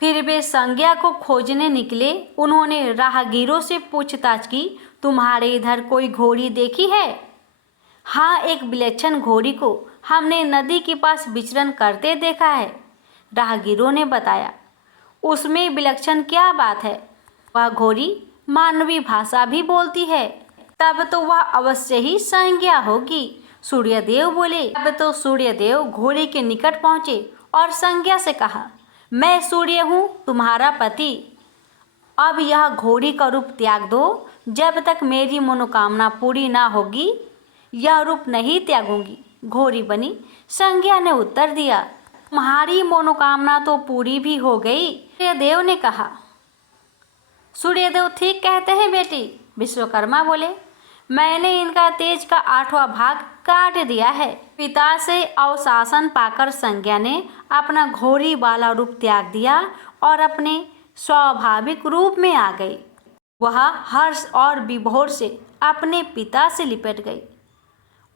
फिर वे संज्ञा को खोजने निकले। उन्होंने राहगीरों से पूछताछ की, तुम्हारे इधर कोई घोड़ी देखी है? हाँ, एक विलक्षण घोड़ी को हमने नदी के पास विचरण करते देखा है, राहगीरों ने बताया। उसमें विलक्षण क्या बात है? वह घोड़ी मानवी भाषा भी बोलती है। तब तो वह अवश्य ही संज्ञा होगी, सूर्यदेव बोले। अब तो सूर्यदेव घोड़ी के निकट पहुँचे और संज्ञा से कहा, मैं सूर्य हूँ, तुम्हारा पति। अब यह घोड़ी का रूप त्याग दो, जब तक मेरी मनोकामना पूरी ना होगी यह रूप नहीं त्यागूंगी, घोड़ी बनी। संज्ञा ने उत्तर दिया, तुम्हारी मनोकामना तो पूरी भी हो गई, सूर्यदेव ने कहा। सूर्यदेव ठीक कहते हैं बेटी, विश्वकर्मा बोले। मैंने इनका तेज का 8वां भाग काट दिया है। पिता से अवशासन पाकर संज्ञा ने अपना घोड़ी वाला रूप त्याग दिया और अपने स्वाभाविक रूप में आ गई। वह हर्ष और विभोर से अपने पिता से लिपट गई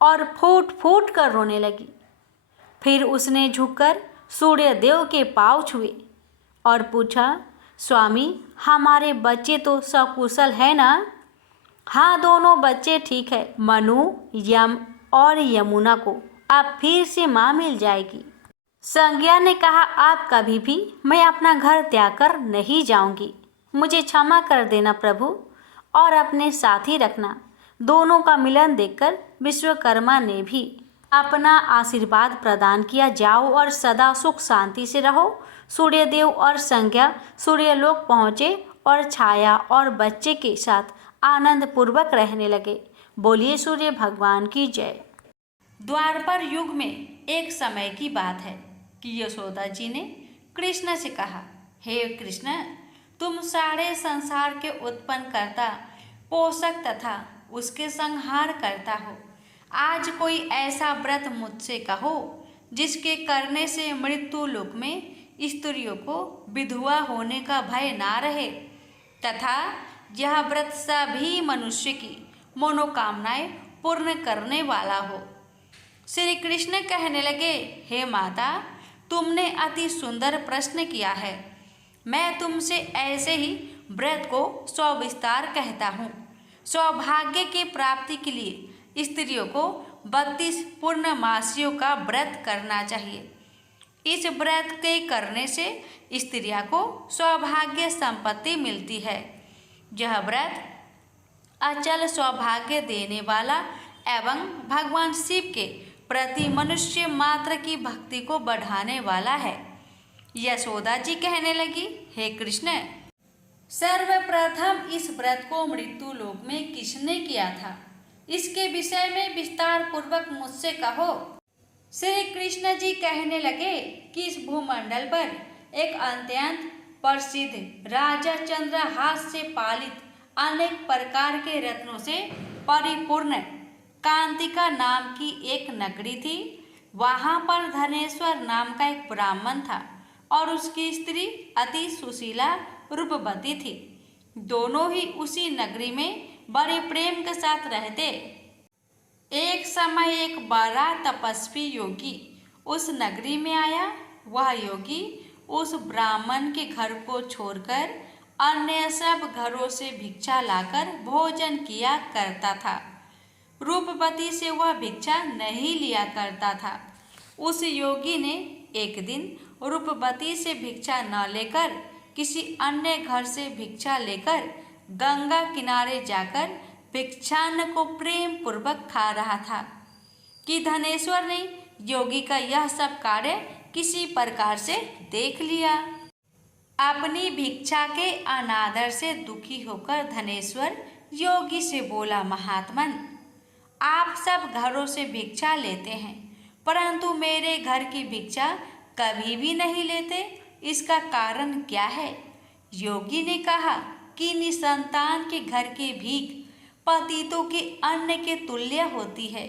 और फूट फूट कर रोने लगी। फिर उसने झुककर सूर्यदेव के पाँव छुए और पूछा, स्वामी, हमारे बच्चे तो सकुशल है ना? हाँ, दोनों बच्चे ठीक है। मनु, यम और यमुना को अब फिर से माँ मिल जाएगी। संज्ञा ने कहा, आप कभी भी मैं अपना घर त्याग कर नहीं जाऊंगी, मुझे क्षमा कर देना प्रभु। और अपने साथ ही रखना। दोनों का मिलन देखकर विश्वकर्मा ने भी अपना आशीर्वाद प्रदान किया। जाओ और सदा सुख शांति से रहो। सूर्यदेव और संज्ञा सूर्यलोक पहुँचे और छाया और बच्चे के साथ आनंद पूर्वक रहने लगे। बोलिए सूर्य भगवान की जय। द्वापर युग में एक समय की बात है कि यशोदा जी ने कृष्ण से कहा, हे कृष्ण, तुम सारे संसार के उत्पन्न करता, पोषक तथा उसके संहार करता हो। आज कोई ऐसा व्रत मुझसे कहो जिसके करने से मृत्यु लोक में स्त्रियों को विधवा होने का भय ना रहे तथा यह व्रत सभी मनुष्य की मनोकामनाएं पूर्ण करने वाला हो। श्री कृष्ण कहने लगे, हे माता, तुमने अति सुंदर प्रश्न किया है। मैं तुमसे ऐसे ही व्रत को सविस्तार कहता हूँ। सौभाग्य की प्राप्ति के लिए स्त्रियों को 32 पूर्णमासियों का व्रत करना चाहिए। इस व्रत के करने से स्त्रियों को सौभाग्य संपत्ति मिलती है। यह व्रत अचल सौभाग्य देने वाला एवं भगवान शिव के प्रति मनुष्य मात्र की भक्ति को बढ़ाने वाला है। यशोदा जी कहने लगी, हे कृष्ण, सर्वप्रथम इस व्रत को मृत्यु लोक में किसने किया था? इसके विषय में विस्तार पूर्वक मुझसे कहो। श्री कृष्ण जी कहने लगे कि इस भूमंडल पर एक अत्यंत प्रसिद्ध राजा चंद्रहास से पालित अनेक प्रकार के रत्नों से परिपूर्ण कांतिका नाम की एक नगरी थी। वहाँ पर धनेश्वर नाम का एक ब्राह्मण था और उसकी स्त्री अति सुशीला रूपवती थी। दोनों ही उसी नगरी में बड़े प्रेम के साथ रहते। एक समय एक बड़ा तपस्वी योगी उस नगरी में आया। वह योगी उस ब्राह्मण के घर को छोड़कर अन्य सब घरों से भिक्षा लाकर भोजन किया करता था। रूपवती से वह भिक्षा नहीं लिया करता था। उस योगी ने एक दिन रूपवती से भिक्षा न लेकर किसी अन्य घर से भिक्षा लेकर गंगा किनारे जाकर भिक्षान्न को प्रेम पूर्वक खा रहा था कि धनेश्वर ने योगी का यह सब कार्य किसी प्रकार से देख लिया। अपनी भिक्षा के अनादर से दुखी होकर धनेश्वर योगी से बोला, महात्मन, आप सब घरों से भिक्षा लेते हैं परंतु मेरे घर की भिक्षा कभी भी नहीं लेते, इसका कारण क्या है? योगी ने कहा कि निसंतान के घर की भीख पतितों के अन्न के तुल्य होती है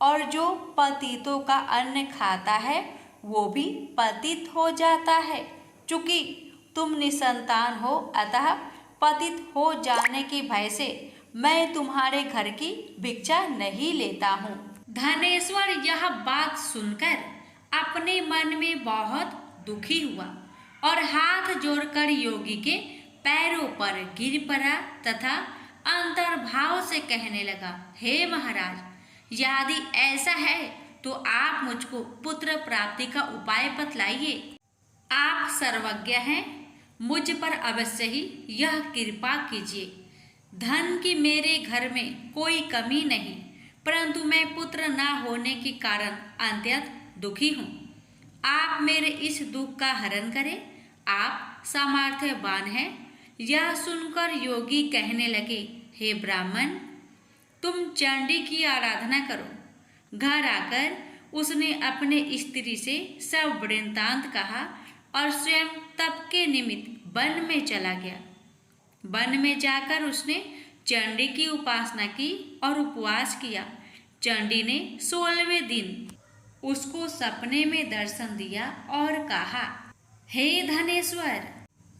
और जो पतितों का अन्न खाता है वो भी पतित हो जाता है। चूंकि तुम निसंतान हो अतः पतित हो जाने के भय से मैं तुम्हारे घर की भिक्षा नहीं लेता हूँ। धनेश्वर यह बात सुनकर अपने मन में बहुत दुखी हुआ और हाथ जोड़कर योगी के पैरों पर गिर पड़ा तथा अंतर्भाव से कहने लगा, हे महाराज, यदि ऐसा है तो आप मुझको पुत्र प्राप्ति का उपाय बतलाइए। आप सर्वज्ञ हैं, मुझ पर अवश्य ही यह कृपा कीजिए। धन की मेरे घर में कोई कमी नहीं परंतु मैं पुत्र न होने के कारण अत्यंत दुखी हूँ। आप मेरे इस दुख का हरण करें, आप सामर्थ्यवान हैं। यह सुनकर योगी कहने लगे, हे ब्राह्मण, तुम चंडी की आराधना करो। घर आकर उसने अपने स्त्री से सब वृत्तांत कहा और स्वयं तप के निमित्त वन में चला गया। वन में जाकर उसने चंडी की उपासना की और उपवास किया। चंडी ने 16वें दिन उसको सपने में दर्शन दिया और कहा, हे धनेश्वर,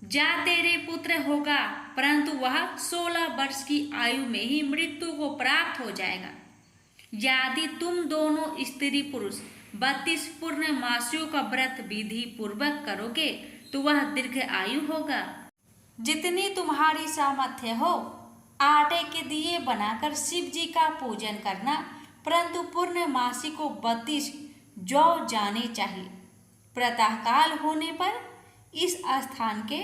जा तेरे पुत्र होगा परंतु वह 16 वर्ष की आयु में ही मृत्यु को प्राप्त हो जाएगा। यदि तुम दोनों स्त्री पुरुष 32 पूर्णमासियों का व्रत विधि पूर्वक करोगे तो वह दीर्घ आयु होगा। जितनी तुम्हारी सामर्थ्य हो आटे के दिए बनाकर शिव जी का पूजन करना, परंतु पूर्णमासी को 32 जौ जानी चाहिए। प्रातःकाल होने पर इस स्थान के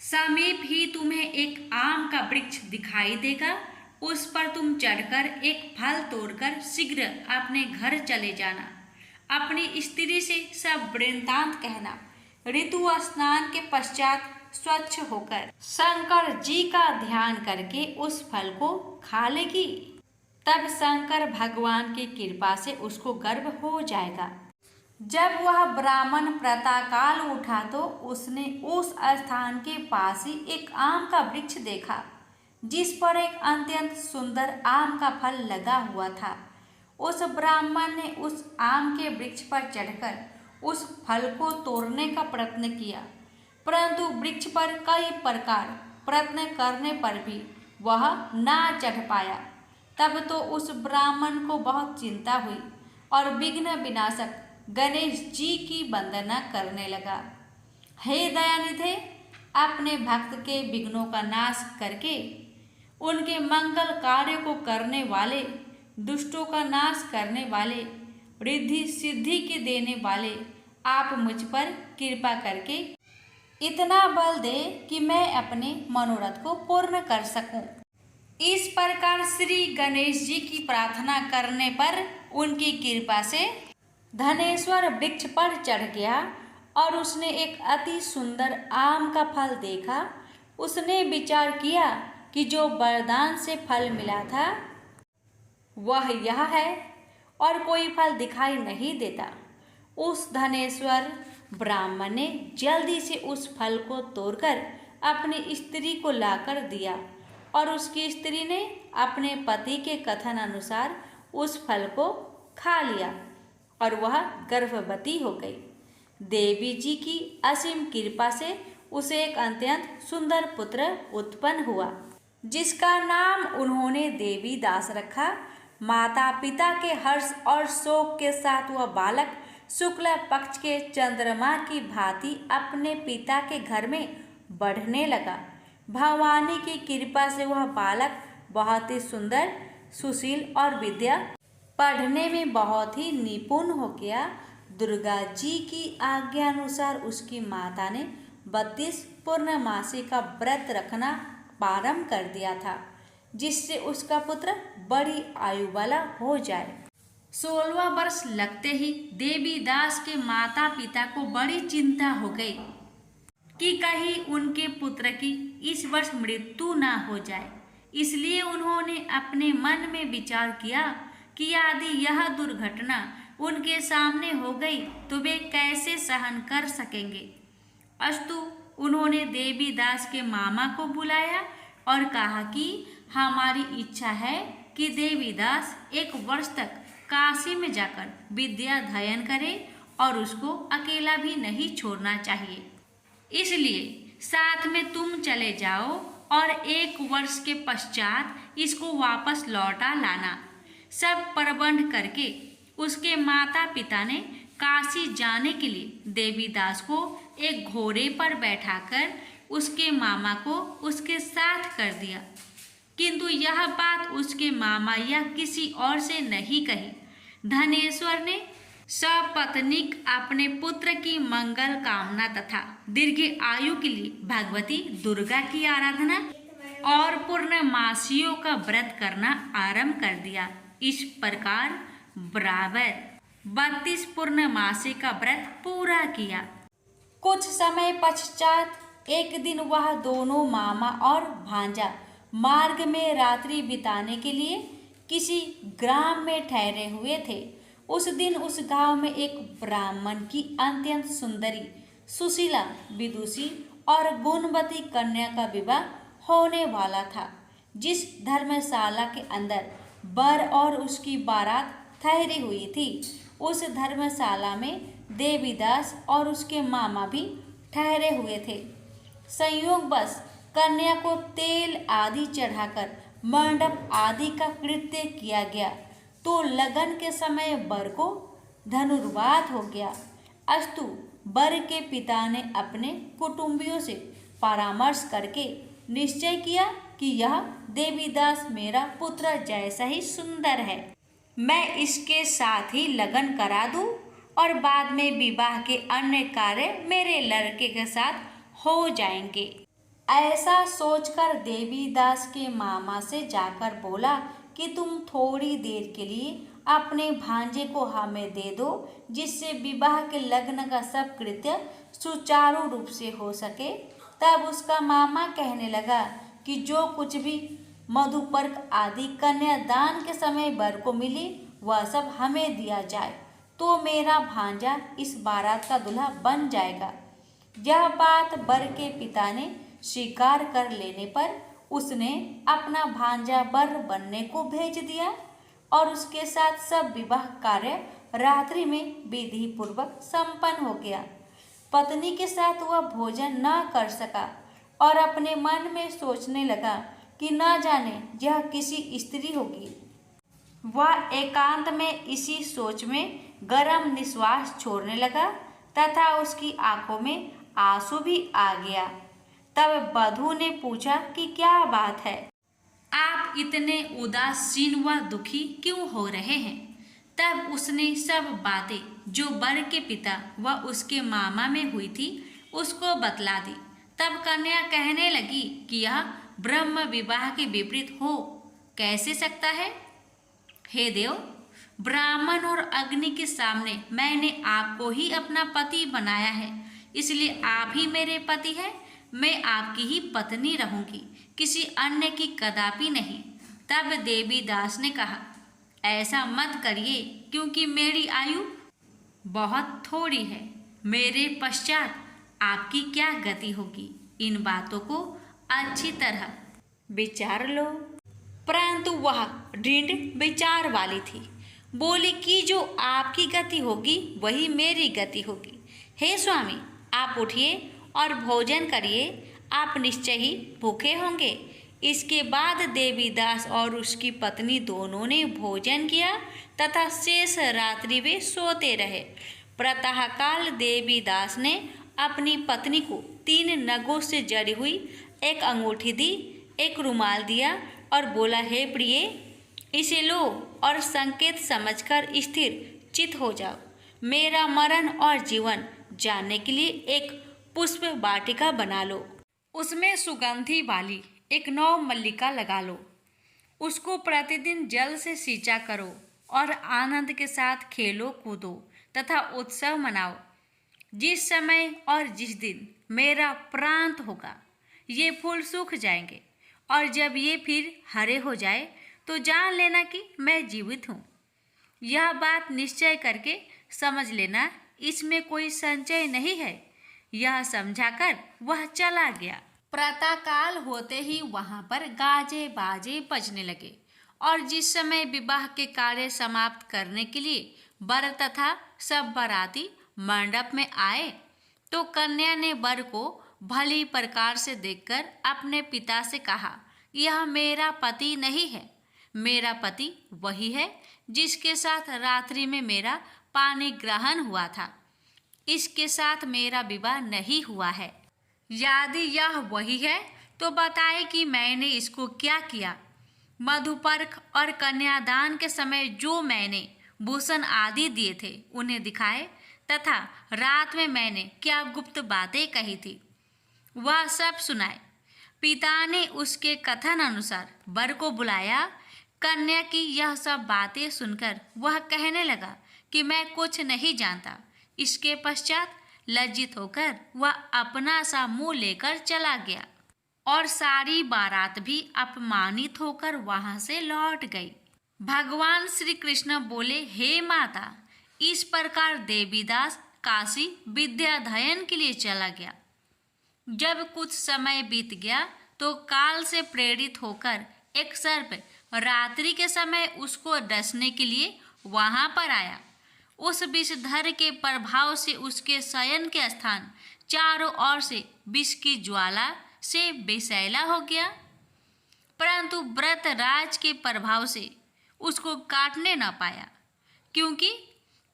समीप ही तुम्हें एक आम का वृक्ष दिखाई देगा, उस पर तुम चढ़कर एक फल तोड़कर शीघ्र अपने घर चले जाना। अपनी स्त्री से सब वृत्तांत कहना। ऋतु स्नान के पश्चात स्वच्छ होकर शंकर जी का ध्यान करके उस फल को खा लेगी। तब शंकर भगवान की कृपा से उसको गर्भ हो जाएगा। जब वह ब्राह्मण प्रातःकाल उठा तो उसने उस स्थान के पास ही एक आम का वृक्ष देखा, जिस पर एक अत्यंत सुंदर आम का फल लगा हुआ था। उस ब्राह्मण ने उस आम के वृक्ष पर चढ़कर उस फल को तोड़ने का प्रयत्न किया, परंतु वृक्ष पर कई प्रकार प्रयत्न करने पर भी वह ना चढ़ पाया। तब तो उस ब्राह्मण को बहुत चिंता हुई और विघ्न विनाशक गणेश जी की वंदना करने लगा। हे दयानिधे, अपने भक्त के विघ्नों का नाश करके उनके मंगल कार्य को करने वाले, दुष्टों का नाश करने वाले, रिद्धि सिद्धि के देने वाले, आप मुझ पर कृपा करके इतना बल दे कि मैं अपने मनोरथ को पूर्ण कर सकूं। इस प्रकार श्री गणेश जी की प्रार्थना करने पर उनकी कृपा से धनेश्वर वृक्ष पर चढ़ गया और उसने एक अति सुंदर आम का फल देखा। उसने विचार किया कि जो वरदान से फल मिला था वह यह है और कोई फल दिखाई नहीं देता। उस धनेश्वर ब्राह्मण ने जल्दी से उस फल को तोड़कर अपनी स्त्री को लाकर दिया और उसकी स्त्री ने अपने पति के कथन अनुसार उस फल को खा लिया और वह गर्भवती हो गई। देवी जी की असीम कृपा से उसे एक अत्यंत सुंदर पुत्र उत्पन्न हुआ, जिसका नाम उन्होंने देवी दास रखा। माता पिता के हर्ष और शोक के साथ वह बालक शुक्ल पक्ष के चंद्रमा की भांति अपने पिता के घर में बढ़ने लगा। भवानी की कृपा से वह बालक बहुत ही सुंदर, सुशील और विद्या पढ़ने में बहुत ही निपुण हो गया। दुर्गा जी की आज्ञा अनुसार उसकी माता ने 32 पूर्णमासी का व्रत रखना प्रारंभ कर दिया था, जिससे उसका पुत्र बड़ी आयु वाला हो जाए। 16वां वर्ष लगते ही देवी दास के माता पिता को बड़ी चिंता हो गई कि कहीं उनके पुत्र की इस वर्ष मृत्यु ना हो जाए। इसलिए उन्होंने अपने मन में विचार किया कि यदि यह दुर्घटना उनके सामने हो गई तो वे कैसे सहन कर सकेंगे। अस्तु उन्होंने देवी दास के मामा को बुलाया और कहा कि हमारी इच्छा है कि देवी दास 1 वर्ष तक काशी में जाकर विद्या अध्ययन करे और उसको अकेला भी नहीं छोड़ना चाहिए। इसलिए साथ में तुम चले जाओ और 1 वर्ष के पश्चात इसको वापस लौटा लाना। सब प्रबंध करके उसके माता पिता ने काशी जाने के लिए देवी दास को एक घोड़े पर बैठाकर उसके मामा को उसके साथ कर दिया, किंतु यह बात उसके मामा या किसी और से नहीं कही। धनेश्वर ने सपत्नीक अपने पुत्र की मंगल कामना तथा दीर्घ आयु के लिए भगवती दुर्गा की आराधना और पूर्णमासियों का व्रत करना आरंभ कर दिया। इस प्रकार बराबर 32 पूर्णमासी का व्रत पूरा किया। कुछ समय पश्चात एक दिन वह दोनों मामा और भांजा मार्ग में रात्रि बिताने के लिए किसी ग्राम में ठहरे हुए थे। उस दिन उस गांव में एक ब्राह्मण की अत्यंत सुंदरी, सुशीला, विदुषी और गुणवती कन्या का विवाह होने वाला था। जिस धर्मशाला के अंदर वर और उसकी बारात ठहरी हुई थी, उस धर्मशाला में देवीदास और उसके मामा भी ठहरे हुए थे। संयोगवश कन्या को तेल आदि चढ़ाकर मंडप आदि का कृत्य किया गया तो लगन के समय वर को धनुर्वात हो गया। अस्तु वर के पिता ने अपने कुटुंबियों से परामर्श करके निश्चय किया कि यह देवीदास मेरा पुत्र जैसा ही सुंदर है, मैं इसके साथ ही लगन करा दूं और बाद में विवाह के अन्य कार्य मेरे लड़के के साथ हो जाएंगे। ऐसा सोचकर देवीदास के मामा से जाकर बोला कि तुम थोड़ी देर के लिए अपने भांजे को हमें दे दो, जिससे विवाह के लग्न का सब कृत्य सुचारू रूप से हो सके। तब उसका मामा कहने लगा कि जो कुछ भी मधुपर्क आदि कन्यादान के समय वर को मिले वह सब हमें दिया जाए, तो मेरा भांजा इस बारात का दूल्हा बन जाएगा। यह बात वर के पिता ने स्वीकार कर लेने पर उसने अपना भांजा वर बनने को भेज दिया और उसके साथ सब विवाह कार्य रात्रि में विधि पूर्वक संपन्न हो गया। पत्नी के साथ वह भोजन न कर सका और अपने मन में सोचने लगा कि न जाने यह किसी स्त्री होगी। वह एकांत में इसी सोच में गरम निश्वास छोड़ने लगा तथा उसकी आंखों में आंसू भी आ गया। तब वधू ने पूछा कि क्या बात है, आप इतने उदासीन व दुखी क्यों हो रहे हैं। तब उसने सब बातें जो वर के पिता व उसके मामा में हुई थी उसको बतला दी। तब कन्या कहने लगी कि यह ब्रह्म विवाह के विपरीत हो कैसे सकता है। हे देव, ब्राह्मण और अग्नि के सामने मैंने आपको ही अपना पति बनाया है, इसलिए आप ही मेरे पति हैं। मैं आपकी ही पत्नी रहूंगी, किसी अन्य की कदापि नहीं। तब देवीदास ने कहा, ऐसा मत करिए, क्योंकि मेरी आयु बहुत थोड़ी है। मेरे पश्चात आपकी क्या गति होगी, इन बातों को अच्छी तरह विचार लो। परंतु वह दृढ़ विचार वाली थी, बोली कि जो आपकी गति होगी वही मेरी गति होगी। हे स्वामी, आप उठिए और भोजन करिए, आप निश्चय ही भूखे होंगे। इसके बाद देवीदास और उसकी पत्नी दोनों ने भोजन किया तथा शेष रात्रि वे सोते रहे। प्रातःकाल देवीदास ने अपनी पत्नी को 3 नगों से जड़ी हुई एक अंगूठी दी, एक रुमाल दिया और बोला, हे प्रिय, इसे लो और संकेत समझकर स्थिर चित हो जाओ। मेरा मरण और जीवन जानने के लिए एक पुष्प वाटिका बना लो, उसमें सुगंधी वाली एक नौ मल्लिका लगा लो, उसको प्रतिदिन जल से सींचा करो और आनंद के साथ खेलो कूदो तथा उत्सव मनाओ। जिस समय और जिस दिन मेरा प्रांत होगा ये फूल सूख जाएंगे और जब ये फिर हरे हो जाए तो जान लेना कि मैं जीवित हूँ। यह बात निश्चय करके समझ लेना, इसमें कोई संचय नहीं है। यह समझाकर वह चला गया। प्रातःकाल होते ही वहां पर गाजे बाजे बजने लगे और जिस समय विवाह के कार्य समाप्त करने के लिए वर तथा सब बाराती मंडप में आए तो कन्या ने वर को भली प्रकार से देखकर अपने पिता से कहा, यह मेरा पति नहीं है, मेरा पति वही है जिसके साथ रात्रि में मेरा पानी ग्रहण हुआ था। इसके साथ मेरा विवाह नहीं हुआ है। यदि यह वही है तो बताए कि मैंने इसको क्या किया। मधुपर्क और कन्यादान के समय जो मैंने भूषण आदि दिए थे उन्हें दिखाए तथा रात में मैंने क्या गुप्त बातें कही थी वह सब सुनाए। पिता ने उसके कथन अनुसार वर को बुलाया। कन्या की यह सब बातें सुनकर वह कहने लगा कि मैं कुछ नहीं जानता। इसके पश्चात लज्जित होकर वह अपना सा मुंह लेकर चला गया और सारी बारात भी अपमानित होकर वहां से लौट गई। भगवान श्री कृष्ण बोले, हे माता, इस प्रकार देवीदास काशी विद्याध्ययन के लिए चला गया। जब कुछ समय बीत गया तो काल से प्रेरित होकर एक सर्प रात्रि के समय उसको डसने के लिए वहां पर आया। उस विषधर के प्रभाव से उसके शयन के स्थान चारों ओर से विष की ज्वाला से बेसैला हो गया, परंतु व्रत राज के प्रभाव से उसको काटने न पाया, क्योंकि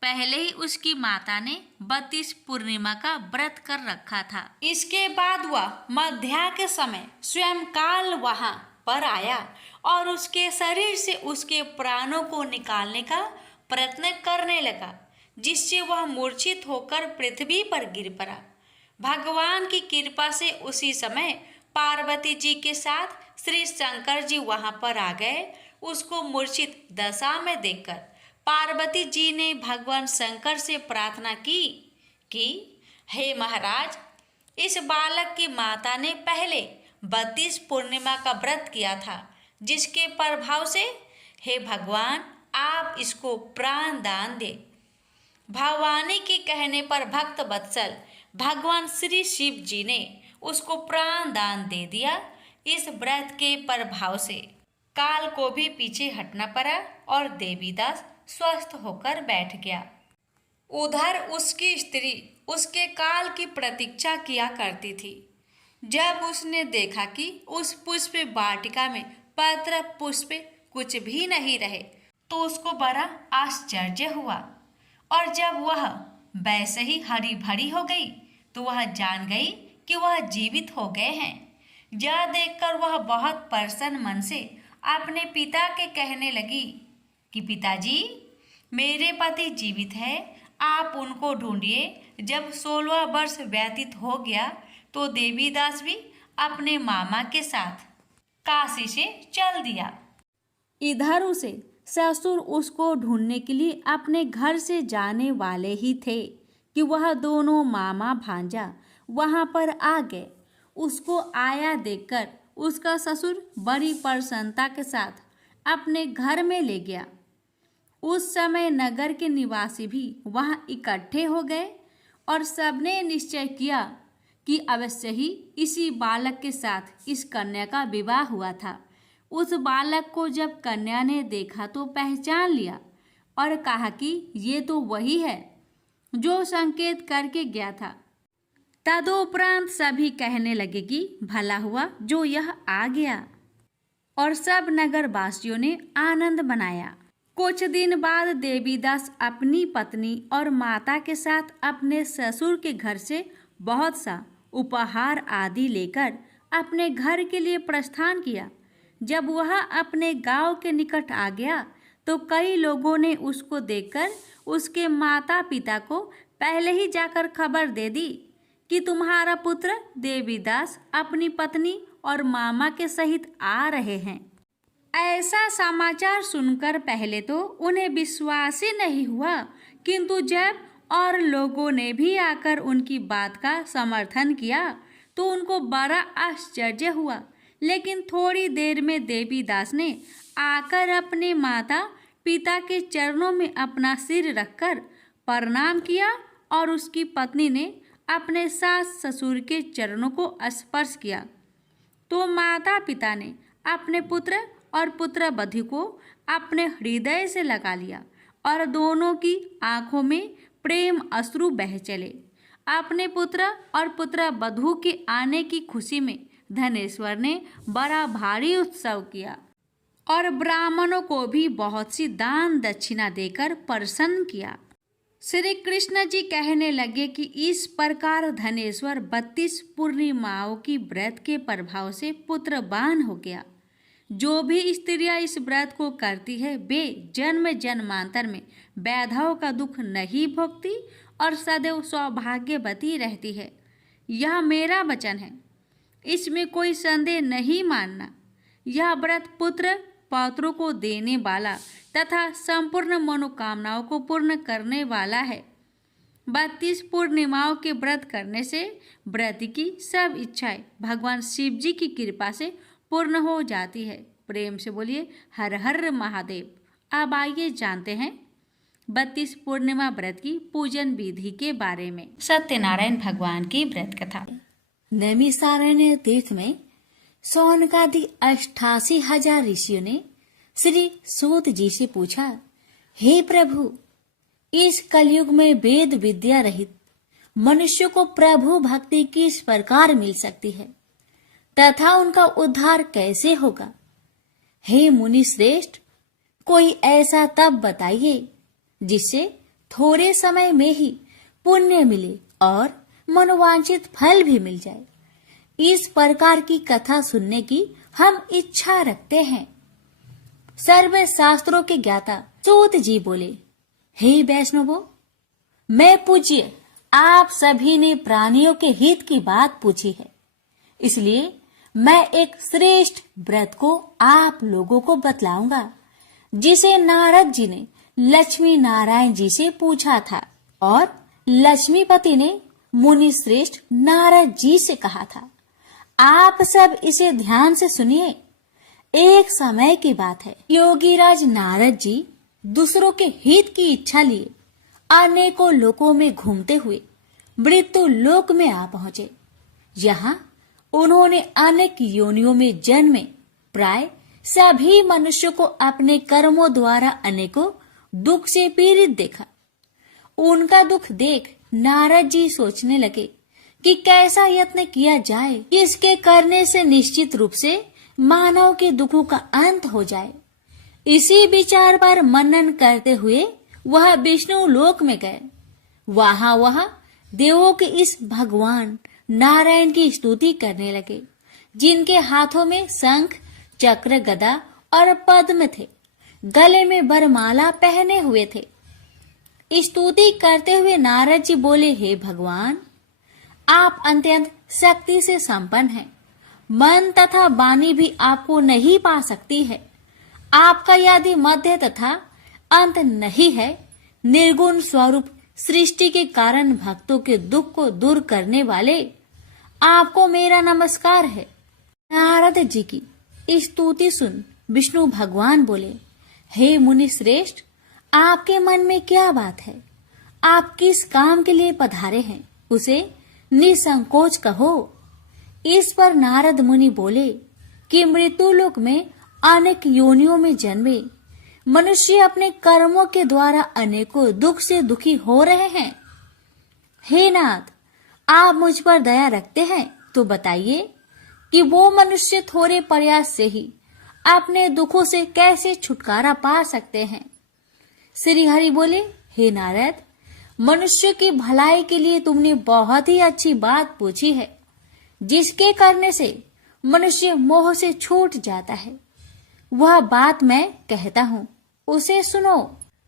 पहले ही उसकी माता ने 32 पूर्णिमा का व्रत कर रखा था। इसके बाद वह मध्या के समय स्वयं काल वहां पर आया और उसके शरीर से उसके प्राणों को निकालने का प्रयत्न करने लगा, जिससे वह मूर्छित होकर पृथ्वी पर गिर पड़ा। भगवान की कृपा से उसी समय पार्वती जी के साथ श्री शंकर जी वहां पर आ गए। उसको मूर्छित दशा में देखकर पार्वती जी ने भगवान शंकर से प्रार्थना की कि हे महाराज, इस बालक की माता ने पहले 32 पूर्णिमा का व्रत किया था, जिसके प्रभाव से हे भगवान आप इसको प्राण दान दे। भवानी के कहने पर भक्त वत्सल भगवान श्री शिव जी ने उसको प्राण दान दे दिया। इस व्रत के प्रभाव से काल को भी पीछे हटना पड़ा और देवीदास स्वस्थ होकर बैठ गया। उधर उसकी स्त्री उसके काल की प्रतीक्षा किया करती थी। जब उसने देखा कि उस पुष्प वाटिका में पत्र पुष्प कुछ भी नहीं रहे तो उसको बड़ा आश्चर्य हुआ, और जब वह वैसे ही हरी भरी हो गई तो वह जान गई कि वह जीवित हो गए हैं। यह देखकर वह बहुत प्रसन्न मन से अपने पिता के कहने लगी कि पिताजी, मेरे पति जीवित है, आप उनको ढूंढिए। जब 16 वर्ष व्यतीत हो गया तो देवीदास भी अपने मामा के साथ काशी से चल दिया। इधर उसे ससुर उसको ढूंढने के लिए अपने घर से जाने वाले ही थे कि वह दोनों मामा भांजा वहां पर आ गए। उसको आया देखकर उसका ससुर बड़ी प्रसन्नता के साथ अपने घर में ले गया। उस समय नगर के निवासी भी वहां इकट्ठे हो गए और सबने निश्चय किया कि अवश्य ही इसी बालक के साथ इस कन्या का विवाह हुआ था। उस बालक को जब कन्या ने देखा तो पहचान लिया और कहा कि ये तो वही है जो संकेत करके गया था। तदुपरांत सभी कहने लगे कि भला हुआ जो यह आ गया, और सब नगरवासियों ने आनंद मनाया। कुछ दिन बाद देवीदास अपनी पत्नी और माता के साथ अपने ससुर के घर से बहुत सा उपहार आदि लेकर अपने घर के लिए प्रस्थान किया। जब वह अपने गांव के निकट आ गया तो कई लोगों ने उसको देखकर उसके माता पिता को पहले ही जाकर खबर दे दी कि तुम्हारा पुत्र देवीदास अपनी पत्नी और मामा के सहित आ रहे हैं। ऐसा समाचार सुनकर पहले तो उन्हें विश्वास ही नहीं हुआ, किंतु जब और लोगों ने भी आकर उनकी बात का समर्थन किया तो उनको बड़ा आश्चर्य हुआ। लेकिन थोड़ी देर में देवीदास ने आकर अपने माता पिता के चरणों में अपना सिर रखकर प्रणाम किया और उसकी पत्नी ने अपने सास ससुर के चरणों को स्पर्श किया तो माता पिता ने अपने पुत्र और पुत्रवधू को अपने हृदय से लगा लिया और दोनों की आंखों में प्रेम अश्रु बह चले। अपने पुत्र और पुत्रवधू के आने की खुशी में धनेश्वर ने बड़ा भारी उत्सव किया और ब्राह्मणों को भी बहुत सी दान दक्षिणा देकर प्रसन्न किया। श्री कृष्ण जी कहने लगे कि इस प्रकार धनेश्वर 32 पूर्णिमाओं की व्रत के प्रभाव से पुत्रवान हो गया। जो भी स्त्रियां इस व्रत को करती है वे जन्म जन्मांतर में वैधव का दुख नहीं भोगती और सदैव सौभाग्यवती रहती है। यह मेरा वचन है, इसमें कोई संदेह नहीं मानना। यह व्रत पुत्र पौत्रों को देने वाला तथा संपूर्ण मनोकामनाओं को पूर्ण करने वाला है। 32 पूर्णिमाओं के व्रत करने से व्रत की सब इच्छाएं भगवान शिव जी की कृपा से पूर्ण हो जाती है। प्रेम से बोलिए हर हर महादेव। अब आइए जानते हैं 32 पूर्णिमा व्रत की पूजन विधि के बारे में। सत्यनारायण भगवान की व्रत कथा। नैमिषारण्य तीर्थ में सौनकादि 88,000 ऋषियों ने श्री सूत जी से पूछा, हे प्रभु, इस कलयुग में वेद विद्या रहित मनुष्य को प्रभु भक्ति किस प्रकार मिल सकती है तथा उनका उद्धार कैसे होगा? हे मुनि श्रेष्ठ, कोई ऐसा तप बताइए जिससे थोड़े समय में ही पुण्य मिले और मनोवांछित फल भी मिल जाए। इस प्रकार की कथा सुनने की हम इच्छा रखते हैं। सर्व शास्त्रों के ज्ञाता सूत जी बोले, हे वैष्णवों, मैं पूज्य आप सभी ने प्राणियों के हित की बात पूछी है, इसलिए मैं एक श्रेष्ठ व्रत को आप लोगों को बतलाऊंगा, जिसे नारद जी ने लक्ष्मी नारायण जी से पूछा था और लक्ष्मीपति ने मुनि श्रेष्ठ नारद जी से कहा था। आप सब इसे ध्यान से सुनिए। एक समय की बात है, योगीराज नारद जी दूसरों के हित की इच्छा लिए अनेकों लोकों में घूमते हुए मृत्यु लोक में आ पहुंचे। यहाँ उन्होंने अनेक योनियों में जन्मे प्राय सभी मनुष्यों को अपने कर्मों द्वारा अनेकों दुख से पीड़ित देखा। उनका दुख देख नारद जी सोचने लगे कि कैसा यत्न किया जाए, इसके करने से निश्चित रूप से मानव के दुखों का अंत हो जाए। इसी विचार पर मनन करते हुए वह विष्णु लोक में गए। वह देवों के इस भगवान नारायण की स्तुति करने लगे, जिनके हाथों में शंख, चक्र, गदा और पद्म थे, गले में वरमाला पहने हुए थे। स्तुति करते हुए नारद जी बोले, हे भगवान, आप अत्यंत शक्ति से संपन्न हैं। मन तथा वाणी भी आपको नहीं पा सकती है। आपका यदि मध्य तथा अंत नहीं है, निर्गुण स्वरूप सृष्टि के कारण भक्तों के दुख को दूर करने वाले, आपको मेरा नमस्कार है। नारद जी की स्तुति सुन विष्णु भगवान बोले, हे मुनि श्रेष्ठ, आपके मन में क्या बात है? आप किस काम के लिए पधारे हैं, उसे निसंकोच कहो। इस पर नारद मुनि बोले कि मृत्युलोक में अनेक योनियों में जन्मे मनुष्य अपने कर्मों के द्वारा अनेकों दुख से दुखी हो रहे हैं। हे नाथ, आप मुझ पर दया रखते हैं तो बताइए कि वो मनुष्य थोड़े प्रयास से ही अपने दुखों से कैसे छुटकारा पा सकते हैं। श्री हरि बोले, हे नारद, मनुष्य की भलाई के लिए तुमने बहुत ही अच्छी बात पूछी है, जिसके करने से मनुष्य मोह से छूट जाता है। वह बात मैं कहता हूँ, उसे सुनो।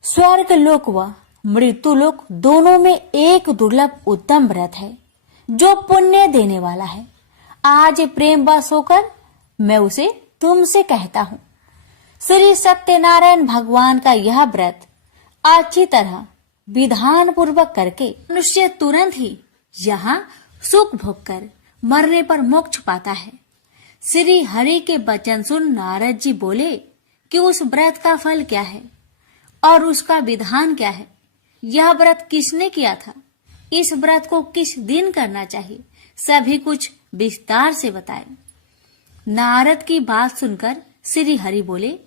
स्वर्ग लोक व मृत्यु लोक दोनों में एक दुर्लभ उत्तम व्रत है, जो पुण्य देने वाला है। आज प्रेम वश होकर मैं उसे तुमसे कहता हूँ। श्री सत्यनारायण भगवान का यह व्रत अच्छी तरह विधान पूर्वक करके मनुष्य तुरंत ही यहाँ सुख भोग कर मरने पर मोक्ष पाता है। श्री हरि के वचन सुन नारद जी बोले कि उस व्रत का फल क्या है और उसका विधान क्या है। यह व्रत किसने किया था, इस व्रत को किस दिन करना चाहिए, सभी कुछ विस्तार से बताए। नारद की बात सुनकर श्री हरि बोले,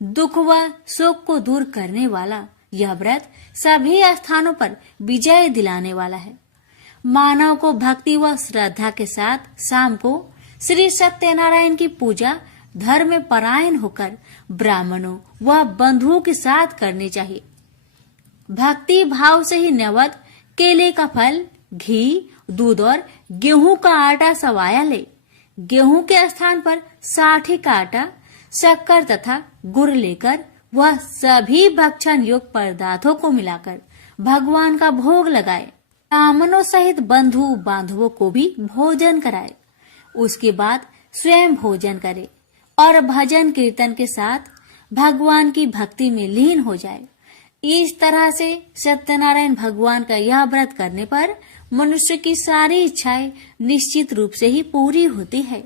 दुख व शोक को दूर करने वाला यह व्रत सभी स्थानों पर विजय दिलाने वाला है। मानव को भक्ति व श्रद्धा के साथ शाम को श्री सत्यनारायण की पूजा धर्म परायण होकर ब्राह्मणों व बंधुओं के साथ करनी चाहिए। भक्ति भाव से ही नैवेद्य केले का फल, घी, दूध और गेहूं का आटा सवाया ले। गेहूं के स्थान पर साठी का आटा, शक्कर तथा गुड़ लेकर वह सभी भक्षण योग्य पदार्थों को मिलाकर भगवान का भोग लगाए। ब्राह्मणों सहित बंधु बांधवों को भी भोजन कराए। उसके बाद स्वयं भोजन करे और भजन कीर्तन के साथ भगवान की भक्ति में लीन हो जाए। इस तरह से सत्यनारायण भगवान का यह व्रत करने पर मनुष्य की सारी इच्छाएं निश्चित रूप से ही पूरी होती है।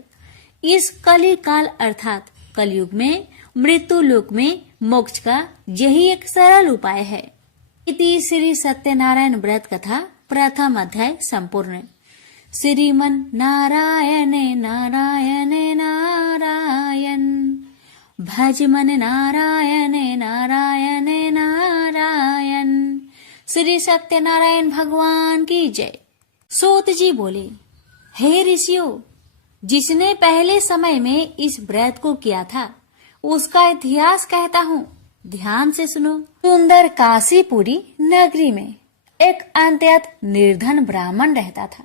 इस कली काल अर्थात कलयुग में मृत्यु लोक में मोक्ष का यही एक सरल उपाय है। इति श्री सत्यनारायण व्रत कथा प्रथम अध्याय संपूर्ण। श्रीमन नारायण नारायण नारायण, भज मन नारायण नारायण नारायण। श्री सत्यनारायण भगवान की जय। सूत जी बोले, हे ऋषियों, जिसने पहले समय में इस व्रत को किया था उसका इतिहास कहता हूँ, ध्यान से सुनो। सुंदर काशीपुरी नगरी में एक अत्यंत निर्धन ब्राह्मण रहता था।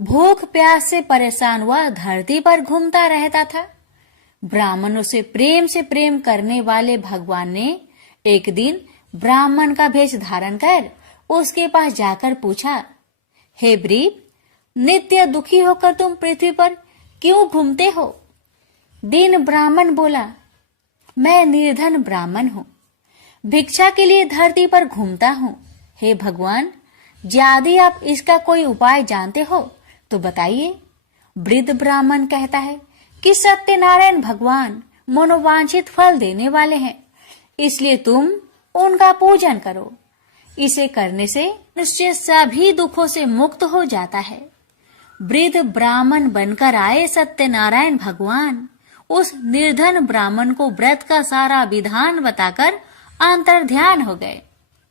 भूख प्यास से परेशान हुआ धरती पर घूमता रहता था। ब्राह्मणों से प्रेम करने वाले भगवान ने एक दिन ब्राह्मण का भेष धारण कर उसके पास जाकर पूछा, हे ब्रीप, नित्य दुखी होकर तुम पृथ्वी पर क्यों घूमते हो? दीन ब्राह्मण बोला, मैं निर्धन ब्राह्मण हूँ, भिक्षा के लिए धरती पर घूमता हूँ। हे भगवान, यदि आप इसका कोई उपाय जानते हो तो बताइए। वृद्ध ब्राह्मण कहता है कि सत्यनारायण भगवान मनोवांछित फल देने वाले हैं, इसलिए तुम उनका पूजन करो। इसे करने से मनुष्य सभी दुखों से मुक्त हो जाता है। वृद्ध ब्राह्मण बनकर आए सत्यनारायण भगवान उस निर्धन ब्राह्मण को व्रत का सारा विधान बताकर अंतर्ध्यान हो गए।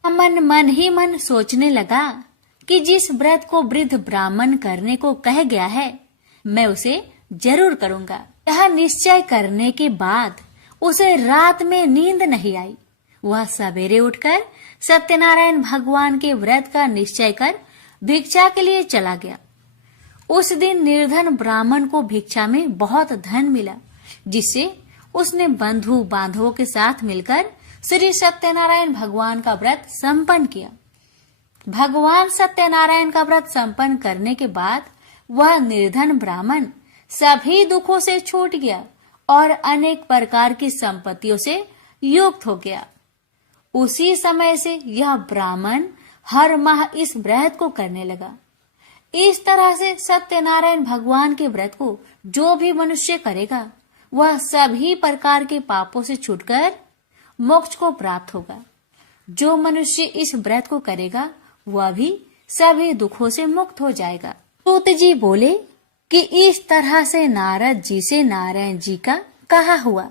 ब्राह्मण मन ही मन सोचने लगा कि जिस व्रत को वृद्ध ब्राह्मण करने को कह गया है, मैं उसे जरूर करूंगा। यह निश्चय करने के बाद उसे रात में नींद नहीं आई। वह सवेरे उठकर सत्यनारायण भगवान के व्रत का निश्चय कर भिक्षा के लिए चला गया। उस दिन निर्धन ब्राह्मण को भिक्षा में बहुत धन मिला, जिससे उसने बंधु बांधवों के साथ मिलकर श्री सत्यनारायण भगवान का व्रत संपन्न किया। भगवान सत्यनारायण का व्रत संपन्न करने के बाद वह निर्धन ब्राह्मण सभी दुखों से छूट गया और अनेक प्रकार की संपत्तियों से युक्त हो गया। उसी समय से यह ब्राह्मण हर माह इस व्रत को करने लगा। इस तरह से सत्यनारायण भगवान के व्रत को जो भी मनुष्य करेगा, वह सभी प्रकार के पापों से छूटकर मोक्ष को प्राप्त होगा। जो मनुष्य इस व्रत को करेगा, वह भी सभी दुखों से मुक्त हो जाएगा। सूत जी बोले कि इस तरह से नारद जी से नारायण जी का कहा हुआ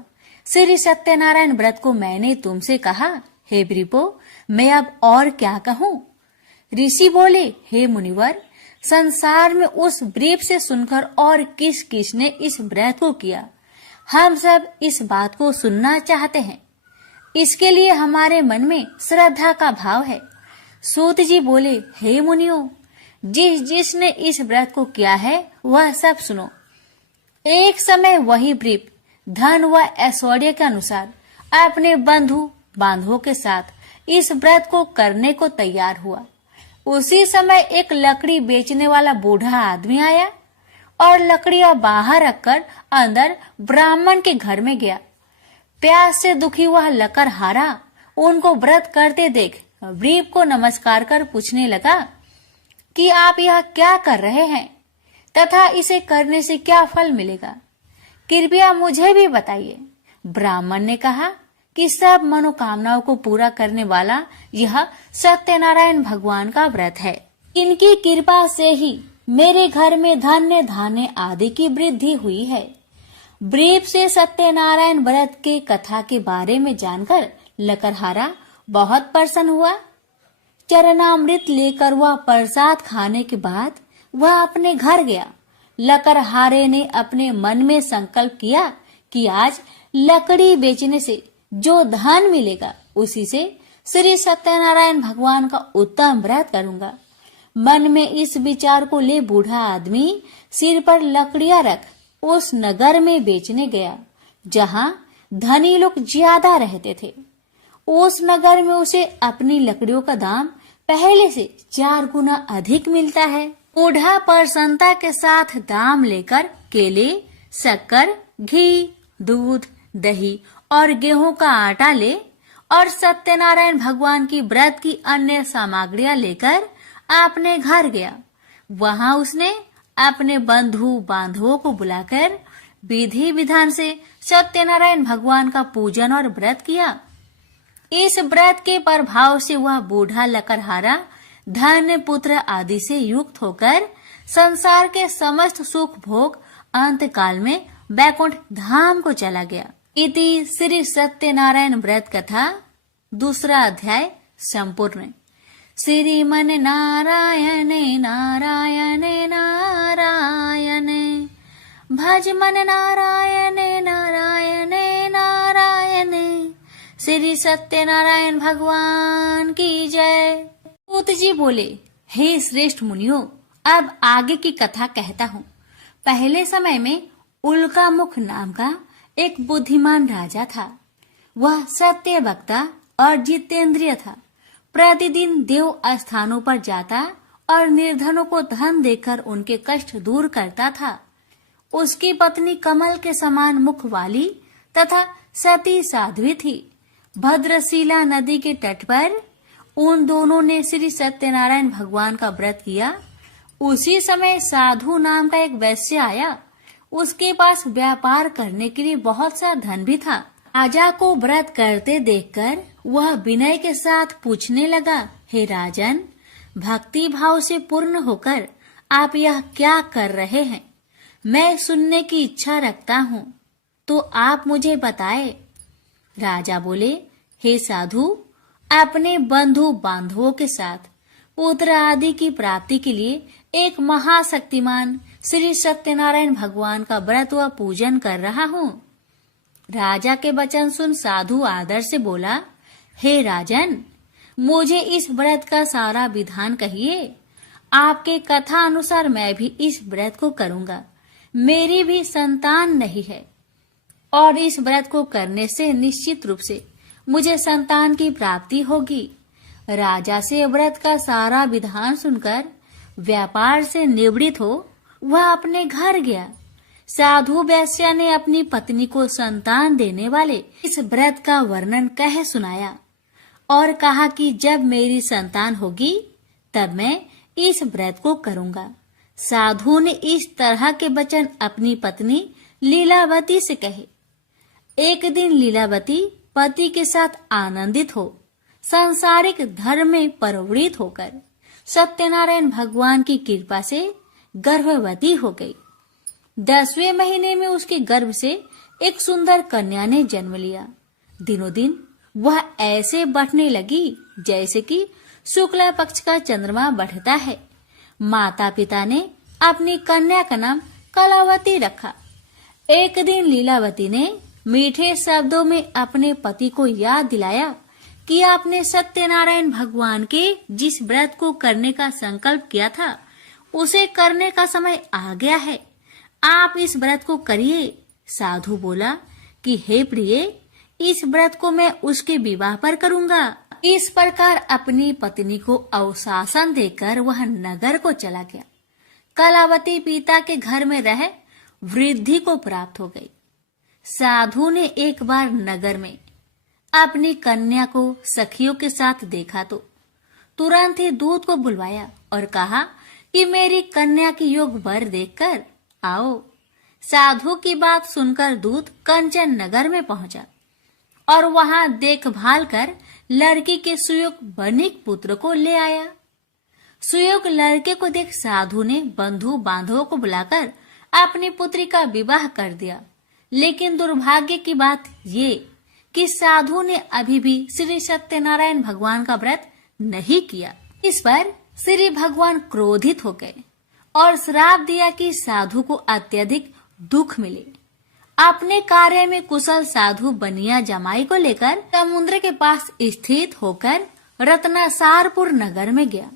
श्री सत्यनारायण व्रत को मैंने तुमसे कहा। हे वृपो, मैं अब और क्या कहूँ? ऋषि बोले, हे मुनिवर, संसार में उस व्रीप से सुनकर और किस किस ने इस व्रत को किया, हम सब इस बात को सुनना चाहते हैं। इसके लिए हमारे मन में श्रद्धा का भाव है। सूत जी बोले, हे मुनियों, जिसने इस व्रत को किया है वह सब सुनो। एक समय वही व्रीप धन व ऐश्वर्य के अनुसार अपने बंधु बांधवों के साथ इस व्रत को करने को तैयार हुआ। उसी समय एक लकड़ी बेचने वाला बूढ़ा आदमी आया और लकड़ियां बाहर रखकर अंदर ब्राह्मण के घर में गया। प्यास से दुखी वह लकड़हारा उनको व्रत करते देख व्रीप को नमस्कार कर पूछने लगा कि आप यह क्या कर रहे हैं तथा इसे करने से क्या फल मिलेगा, कृपया मुझे भी बताइए। ब्राह्मण ने कहा कि सब मनोकामनाओं को पूरा करने वाला यह सत्यनारायण भगवान का व्रत है। इनकी कृपा से ही मेरे घर में धन्य धान्य आदि की वृद्धि हुई है। व्रीप से सत्यनारायण व्रत के कथा के बारे में जानकर लकड़हारा बहुत प्रसन्न हुआ। चरणामृत लेकर वह प्रसाद खाने के बाद वह अपने घर गया। लकड़हारे ने अपने मन में संकल्प किया कि आज लकड़ी बेचने से जो धन मिलेगा उसी से श्री सत्यनारायण भगवान का उत्तम व्रत करूंगा। मन में इस विचार को ले बूढ़ा आदमी सिर पर लकड़ियां रख उस नगर में बेचने गया जहां धनी लोग ज्यादा रहते थे। उस नगर में उसे अपनी लकड़ियों का दाम पहले से 4 गुना अधिक मिलता है। बूढ़ा प्रसन्नता के साथ दाम लेकर केले, शक्कर, घी, दूध, दही और गेहूं का आटा ले और सत्यनारायण भगवान की व्रत की अन्य सामग्रियां लेकर अपने घर गया। वहां उसने अपने बंधु बांधवों को बुलाकर विधि विधान से सत्यनारायण भगवान का पूजन और व्रत किया। इस व्रत के प्रभाव से वह बूढ़ा लकड़हारा धन पुत्र आदि से युक्त होकर संसार के समस्त सुख भोग अंत काल में बैकुंठ धाम को चला गया। इति श्री सत्यनारायण व्रत कथा 2 अध्याय संपूर्ण। श्रीमन नारायण नारायण नारायण भज मन नारायण नारायण नारायण। श्री सत्यनारायण भगवान की जय। सूत जी बोले, हे श्रेष्ठ मुनियों, अब आगे की कथा कहता हूँ। पहले समय में उल्कामुख नाम का एक बुद्धिमान राजा था। वह सत्य वक्ता और जितेंद्रिय था। प्रतिदिन देव स्थानों पर जाता और निर्धनों को धन देकर उनके कष्ट दूर करता था। उसकी पत्नी कमल के समान मुख वाली तथा सती साध्वी थी। भद्रशिला नदी के तट पर उन दोनों ने श्री सत्यनारायण भगवान का व्रत किया। उसी समय साधु नाम का एक वैश्य आया। उसके पास व्यापार करने के लिए बहुत सा धन भी था। राजा को व्रत करते देखकर वह विनय के साथ पूछने लगा, हे राजन, भक्ति भाव से पूर्ण होकर आप यह क्या कर रहे हैं? मैं सुनने की इच्छा रखता हूँ, तो आप मुझे बताए। राजा बोले, हे साधु, अपने बंधु बांधवों के साथ पुत्र आदि की प्राप्ति के लिए एक महाशक्तिमान श्री सत्यनारायण भगवान का व्रत व पूजन कर रहा हूँ। राजा के वचन सुन साधु आदर से बोला, हे राजन, मुझे इस व्रत का सारा विधान कहिए। आपके कथा अनुसार मैं भी इस व्रत को करूँगा। मेरी भी संतान नहीं है और इस व्रत को करने से निश्चित रूप से मुझे संतान की प्राप्ति होगी। राजा से व्रत का सारा विधान सुनकर व्यापार से निवृत्त हो वह अपने घर गया। साधु वैश्य ने अपनी पत्नी को संतान देने वाले इस व्रत का वर्णन कह सुनाया और कहा कि जब मेरी संतान होगी तब मैं इस व्रत को करूँगा। साधु ने इस तरह के वचन अपनी पत्नी लीलावती से कहे। एक दिन लीलावती पति के साथ आनंदित हो सांसारिक धर्म में प्रवृत्त होकर सत्यनारायण भगवान की कृपा से गर्भवती हो गई। 10वें महीने में उसके गर्भ से एक सुंदर कन्या ने जन्म लिया। दिनों दिन वह ऐसे बढ़ने लगी जैसे कि शुक्ला पक्ष का चंद्रमा बढ़ता है। माता पिता ने अपनी कन्या का नाम कलावती रखा। एक दिन लीलावती ने मीठे शब्दों में अपने पति को याद दिलाया कि आपने सत्यनारायण भगवान के जिस व्रत को करने का संकल्प किया था उसे करने का समय आ गया है। आप इस व्रत को करिए। साधु बोला कि हे प्रिय, इस व्रत को मैं उसके विवाह पर करूँगा। इस प्रकार अपनी पत्नी को अवशासन देकर वह नगर को चला गया। कलावती पिता के घर में रह वृद्धि को प्राप्त हो गई। साधु ने एक बार नगर में अपनी कन्या को सखियों के साथ देखा तो तुरंत ही दूत को बुलवाया और कहा कि मेरी कन्या की योग वर देखकर आओ। साधु की बात सुनकर दूत कंचन नगर में पहुंचा और वहां देखभाल कर लड़की के सुयोग बनिक पुत्र को ले आया। सुयोग लड़के को देख साधु ने बंधु बांधवों को बुलाकर अपनी पुत्री का विवाह कर दिया। लेकिन दुर्भाग्य की बात ये कि साधु ने अभी भी श्री सत्यनारायण भगवान का व्रत नहीं किया। इस पर श्री भगवान क्रोधित हो गए और श्राप दिया कि साधु को अत्यधिक दुख मिले। अपने कार्य में कुशल साधु बनिया जमाई को लेकर समुद्र के पास स्थित होकर रत्नासारपुर नगर में गया।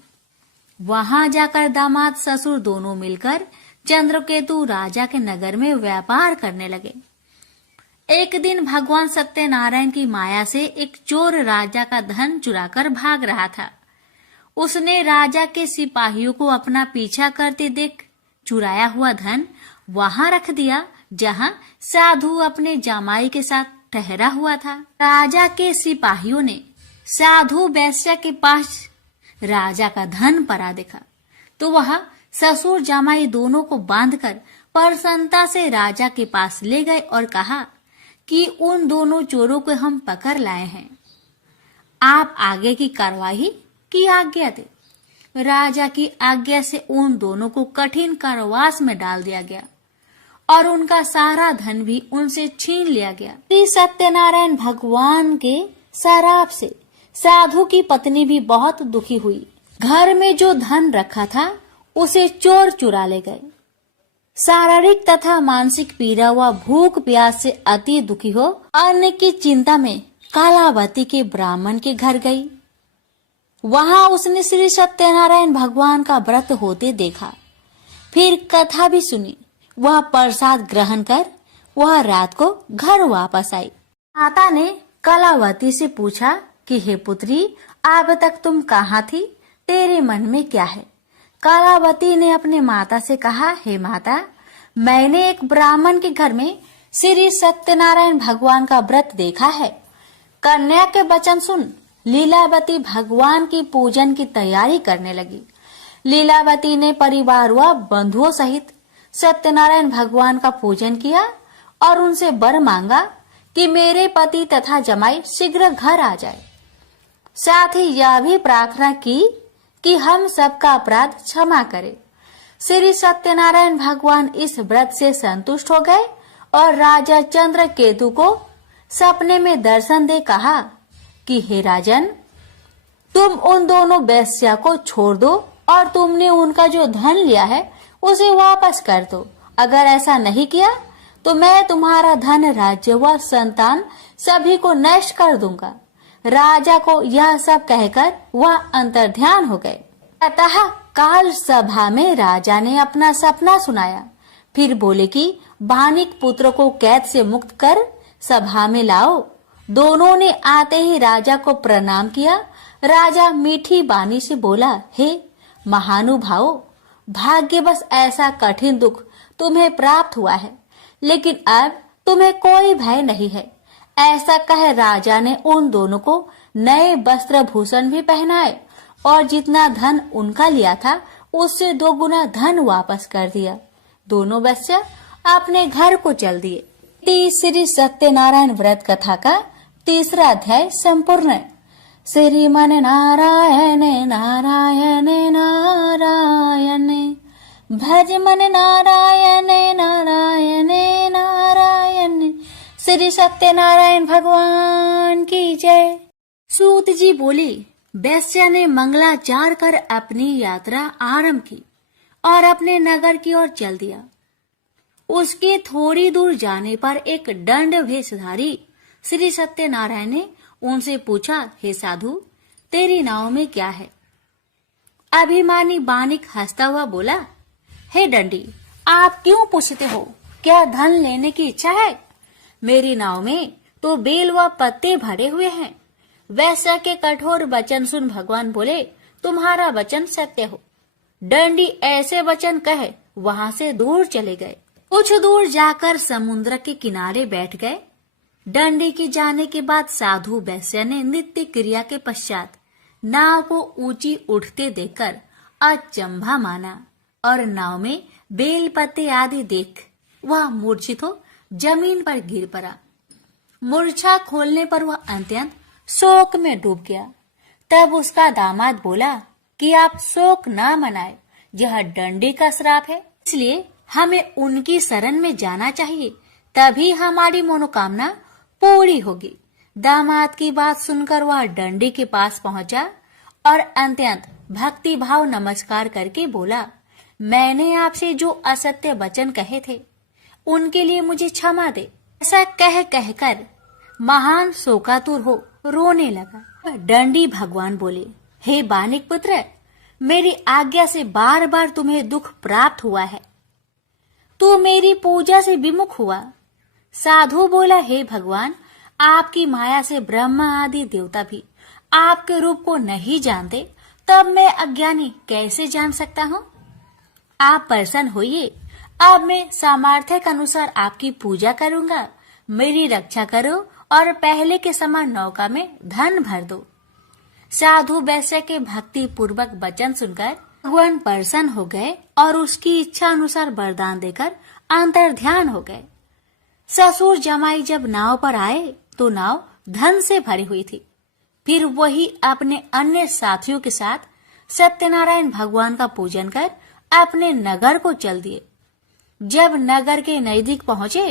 वहां जाकर दामाद ससुर दोनों मिलकर चंद्रकेतु राजा के नगर में व्यापार करने लगे। एक दिन भगवान सत्यनारायण की माया से एक चोर राजा का धन चुराकर भाग रहा था। उसने राजा के सिपाहियों को अपना पीछा करते देख चुराया हुआ धन वहां रख दिया जहां साधु अपने जमाई के साथ ठहरा हुआ था। राजा के सिपाहियों ने साधु वैश्य के पास राजा का धन पड़ा देखा तो वह ससुर जमाई दोनों को बांधकर प्रसन्नता से राजा के पास ले गए और कहा कि उन दोनों चोरों को हम पकड़ लाए हैं। आप आगे की कार्यवाही की आज्ञा दे। राजा की आज्ञा से उन दोनों को कठिन कारावास में डाल दिया गया और उनका सारा धन भी उनसे छीन लिया गया। श्री सत्यनारायण भगवान के शराप से साधु की पत्नी भी बहुत दुखी हुई। घर में जो धन रखा था उसे चोर चुरा ले गए। शारीरिक तथा मानसिक पीड़ा व भूख प्यास से अति दुखी हो अन्न की चिंता में कालावती के ब्राह्मण के घर गई। वहां उसने श्री सत्यनारायण भगवान का व्रत होते देखा। फिर कथा भी सुनी। वह प्रसाद ग्रहण कर वह रात को घर वापस आई। माता ने कलावती से पूछा कि हे पुत्री, अब तक तुम कहाँ थी? तेरे मन में क्या है? कलावती ने अपने माता से कहा, हे माता, मैंने एक ब्राह्मण के घर में श्री सत्यनारायण भगवान का व्रत देखा है। कन्या के वचन सुन लीलावती भगवान की पूजन की तैयारी करने लगी। लीलावती ने परिवार व बंधुओं सहित सत्यनारायण भगवान का पूजन किया और उनसे वर मांगा कि मेरे पति तथा जमाई शीघ्र घर आ जाए। साथ ही यह भी प्रार्थना की कि हम सबका अपराध क्षमा करे। श्री सत्यनारायण भगवान इस व्रत से संतुष्ट हो गए और राजा चंद्रकेतु को सपने में दर्शन दे कहा कि हे राजन, तुम उन दोनों वेश्या को छोड़ दो और तुमने उनका जो धन लिया है उसे वापस कर दो। अगर ऐसा नहीं किया तो मैं तुम्हारा धन, राज्य व संतान सभी को नष्ट कर दूंगा। राजा को यह सब कहकर वह अंतर्ध्यान हो गए। अतः काल सभा में राजा ने अपना सपना सुनाया। फिर बोले कि बानिक पुत्र को कैद से मुक्त कर सभा में लाओ। दोनों ने आते ही राजा को प्रणाम किया। राजा मीठी बानी से बोला, हे महानुभावों, भाग्यवश ऐसा कठिन दुख तुम्हें प्राप्त हुआ है, लेकिन अब तुम्हें कोई भय नहीं है। ऐसा कह राजा ने उन दोनों को नए वस्त्र भूषण भी पहनाए और जितना धन उनका लिया था उससे 2 गुना धन वापस कर दिया। दोनों वेश्या अपने घर को चल दिए। श्री सत्यनारायण व्रत कथा का 3रा अध्याय संपूर्ण है। श्रीमन नारायण नारायण नारायण, भज मन नारायण नारायण नारायण। श्री सत्यनारायण भगवान की जय। सूत जी बोले, वैश्या ने मंगलाचार कर अपनी यात्रा आरंभ की और अपने नगर की ओर चल दिया। उसके थोड़ी दूर जाने पर एक दंड वेशधारी श्री सत्यनारायण ने उनसे पूछा, हे साधु, तेरी नाव में क्या है? अभिमानी बानिक हंसता हुआ बोला, हे दंडी, आप क्यों पूछते हो? क्या धन लेने की इच्छा है? मेरी नाव में तो बेल व पत्ते भरे हुए हैं। वैश्या के कठोर वचन सुन भगवान बोले, तुम्हारा वचन सत्य हो। दंडी ऐसे वचन कहे वहां से दूर चले गए। कुछ दूर जाकर समुद्र के किनारे बैठ गए। दंडी के जाने के बाद साधु वैश्या ने नित्य क्रिया के पश्चात नाव को ऊंची उठते देखकर अचंभा माना और नाव में बेल पत्ते आदि देख वह मूर्छित हो जमीन पर गिर पड़ा। मूर्छा खोलने पर वह अत्यंत शोक में डूब गया। तब उसका दामाद बोला कि आप शोक न मनाए, यह दंडी का श्राप है, इसलिए हमें उनकी शरण में जाना चाहिए, तभी हमारी मनोकामना पूरी होगी। दामाद की बात सुनकर वह दंडी के पास पहुंचा और अत्यंत भक्ति भाव नमस्कार करके बोला, मैंने आपसे जो असत्य वचन कहे थे उनके लिए मुझे क्षमा दे। ऐसा कहकर महान शोकातुर हो रोने लगा। दंडी भगवान बोले, हे बानिक पुत्र, मेरी आज्ञा से बार बार तुम्हें दुख प्राप्त हुआ है। तू मेरी पूजा से विमुख हुआ। साधु बोला, हे भगवान, आपकी माया से ब्रह्मा आदि देवता भी आपके रूप को नहीं जानते, तब मैं अज्ञानी कैसे जान सकता हूँ? आप प्रसन्न होइए, अब मैं सामर्थ्य के अनुसार आपकी पूजा करूंगा। मेरी रक्षा करो और पहले के समान नौका में धन भर दो। साधु वैश्य के भक्ति पूर्वक वचन सुनकर भगवान प्रसन्न हो गए और उसकी इच्छा अनुसार वरदान देकर अंतर्ध्यान हो गए। ससुर जमाई जब नाव पर आए तो नाव धन से भरी हुई थी। फिर वही अपने अन्य साथियों के साथ सत्यनारायण भगवान का पूजन कर अपने नगर को चल दिए। जब नगर के नजदीक पहुंचे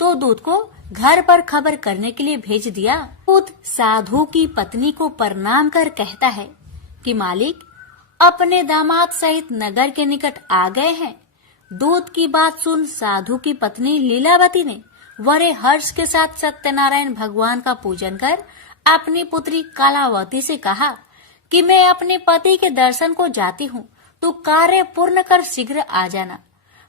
तो दूत को घर पर खबर करने के लिए भेज दिया। दूत साधु की पत्नी को प्रणाम कर कहता है कि मालिक अपने दामाद सहित नगर के निकट आ गए हैं। दूत की बात सुन साधु की पत्नी लीलावती ने बड़े हर्ष के साथ सत्यनारायण भगवान का पूजन कर अपनी पुत्री कलावती से कहा कि मैं अपने पति के दर्शन को जाती हूँ, तो कार्य पूर्ण कर शीघ्र आ जाना।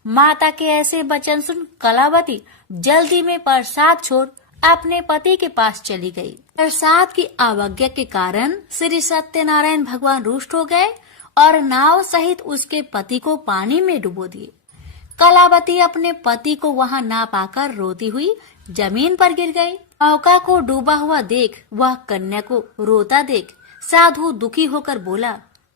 माता के ऐसे वचन सुन कलावती जल्दी में प्रसाद छोड़ अपने पति के पास चली गई। प्रसाद की अवज्ञा के कारण श्री सत्यनारायण भगवान रुष्ट हो गए और नाव सहित उसके पति को पानी में डुबो दिए। कलावती अपने पति को वहां ना पाकर रोती हुई जमीन पर गिर गई। नौका को डूबा हुआ देख, वह कन्या को रोता देख साधु दुखी होकर बोला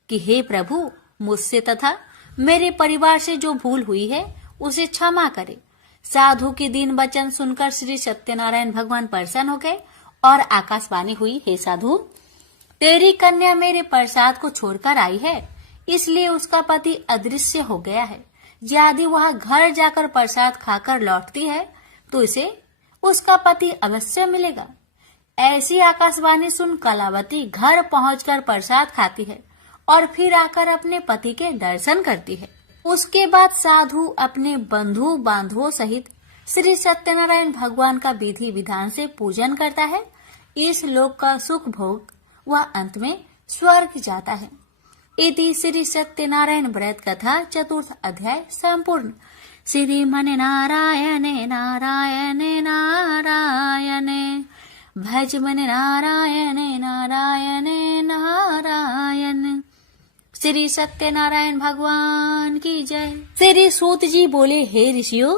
कि हे प्रभु, मुझसे तथा मेरे परिवार से जो भूल हुई है उसे क्षमा करे। साधु के दीन वचन सुनकर श्री सत्यनारायण भगवान प्रसन्न हो गए और आकाशवाणी हुई, हे साधु, तेरी कन्या मेरे प्रसाद को छोड़कर आई है, इसलिए उसका पति अदृश्य हो गया है। यदि वह घर जाकर प्रसाद खाकर लौटती है तो इसे उसका पति अवश्य मिलेगा। ऐसी आकाशवाणी सुन कलावती घर पहुंचकर प्रसाद खाती है और फिर आकर अपने पति के दर्शन करती है। उसके बाद साधु अपने बंधु बांधवों सहित श्री सत्यनारायण भगवान का विधि विधान से पूजन करता है। इस लोक का सुख भोग वह अंत में स्वर्ग जाता है। इति श्री सत्यनारायण व्रत कथा चतुर्थ अध्याय संपूर्ण। श्रीमन नारायणे नारायणे नारायणे भज मन नारायणे नारायणे नारायण। श्री सत्यनारायण भगवान की जय। श्री सूत जी बोले, हे ऋषियों,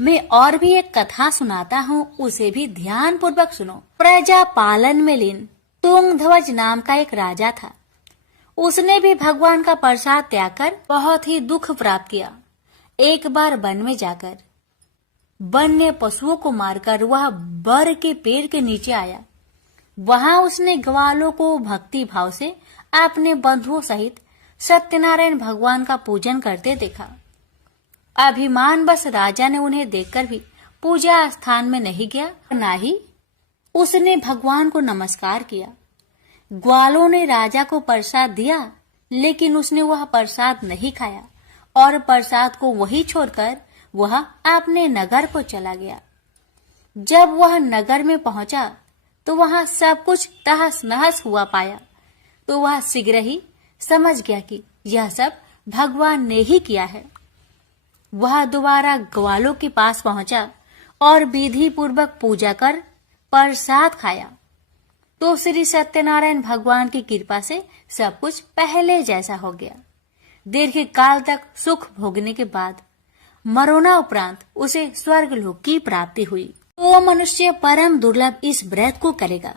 मैं और भी एक कथा सुनाता हूँ, उसे भी ध्यान पूर्वक सुनो। प्रजा पालन में लीन तुंगध्वज नाम का एक राजा था। उसने भी भगवान का प्रसाद त्याग कर बहुत ही दुख प्राप्त किया। एक बार वन में जाकर वन्य पशुओं को मारकर वह बर के पेड़ के नीचे आया। वहां उसने ग्वालों को भक्ति भाव से अपने बंधुओं सहित सत्यनारायण भगवान का पूजन करते देखा। अभिमान बस राजा ने उन्हें देखकर भी पूजा स्थान में नहीं गया, न ही उसने भगवान को नमस्कार किया। ग्वालों ने राजा को प्रसाद दिया, लेकिन उसने वह प्रसाद नहीं खाया और प्रसाद को वही छोड़कर वह अपने नगर को चला गया। जब वह नगर में पहुंचा तो वहां सब कुछ तहस नहस हुआ पाया, तो वह शीघ्र ही समझ गया कि यह सब भगवान ने ही किया है। वह दोबारा ग्वालों के पास पहुंचा और विधि पूर्वक पूजा कर प्रसाद खाया, तो श्री सत्यनारायण भगवान की कृपा से सब कुछ पहले जैसा हो गया। दीर्घ काल तक सुख भोगने के बाद मरोना उपरांत उसे स्वर्ग लोक की प्राप्ति हुई। तो मनुष्य परम दुर्लभ इस व्रत को करेगा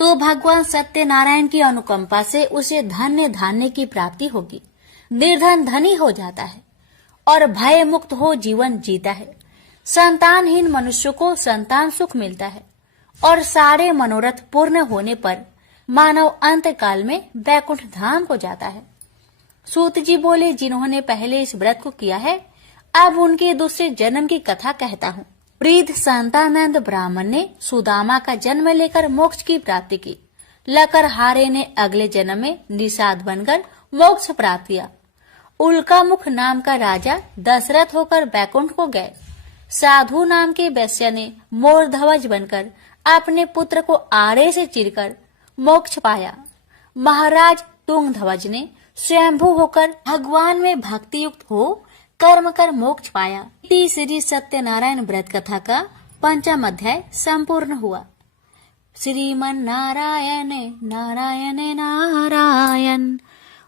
तो भगवान सत्यनारायण की अनुकंपा से उसे धन्य धान्य की प्राप्ति होगी। निर्धन धनी हो जाता है और भय मुक्त हो जीवन जीता है। संतानहीन मनुष्य को संतान सुख मिलता है और सारे मनोरथ पूर्ण होने पर मानव अंत काल में वैकुंठ धाम को जाता है। सूत जी बोले, जिन्होंने पहले इस व्रत को किया है, अब उनके दूसरे जन्म की कथा कहता हूँ। वृद्ध संतानंद ब्राह्मण ने सुदामा का जन्म लेकर मोक्ष की प्राप्ति की। लकरहारे ने अगले जन्म में निषाद बनकर मोक्ष प्राप्त किया। उल्कामुख नाम का राजा दशरथ होकर बैकुंठ को गए। साधु नाम के वैश्य ने मोरध्वज बनकर अपने पुत्र को आरे से चीरकर मोक्ष पाया। महाराज तुंगध्वज ने स्वयंभू होकर भगवान में भक्ति युक्त हो कर्म कर मोक्ष पाया। श्री सत्यनारायण व्रत कथा का 5वां अध्याय संपूर्ण हुआ। श्रीमन नारायण नारायण नारायण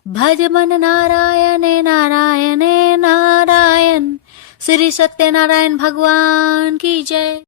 भज मन नारायण नारायण नारायण। श्री सत्यनारायण भगवान की जय।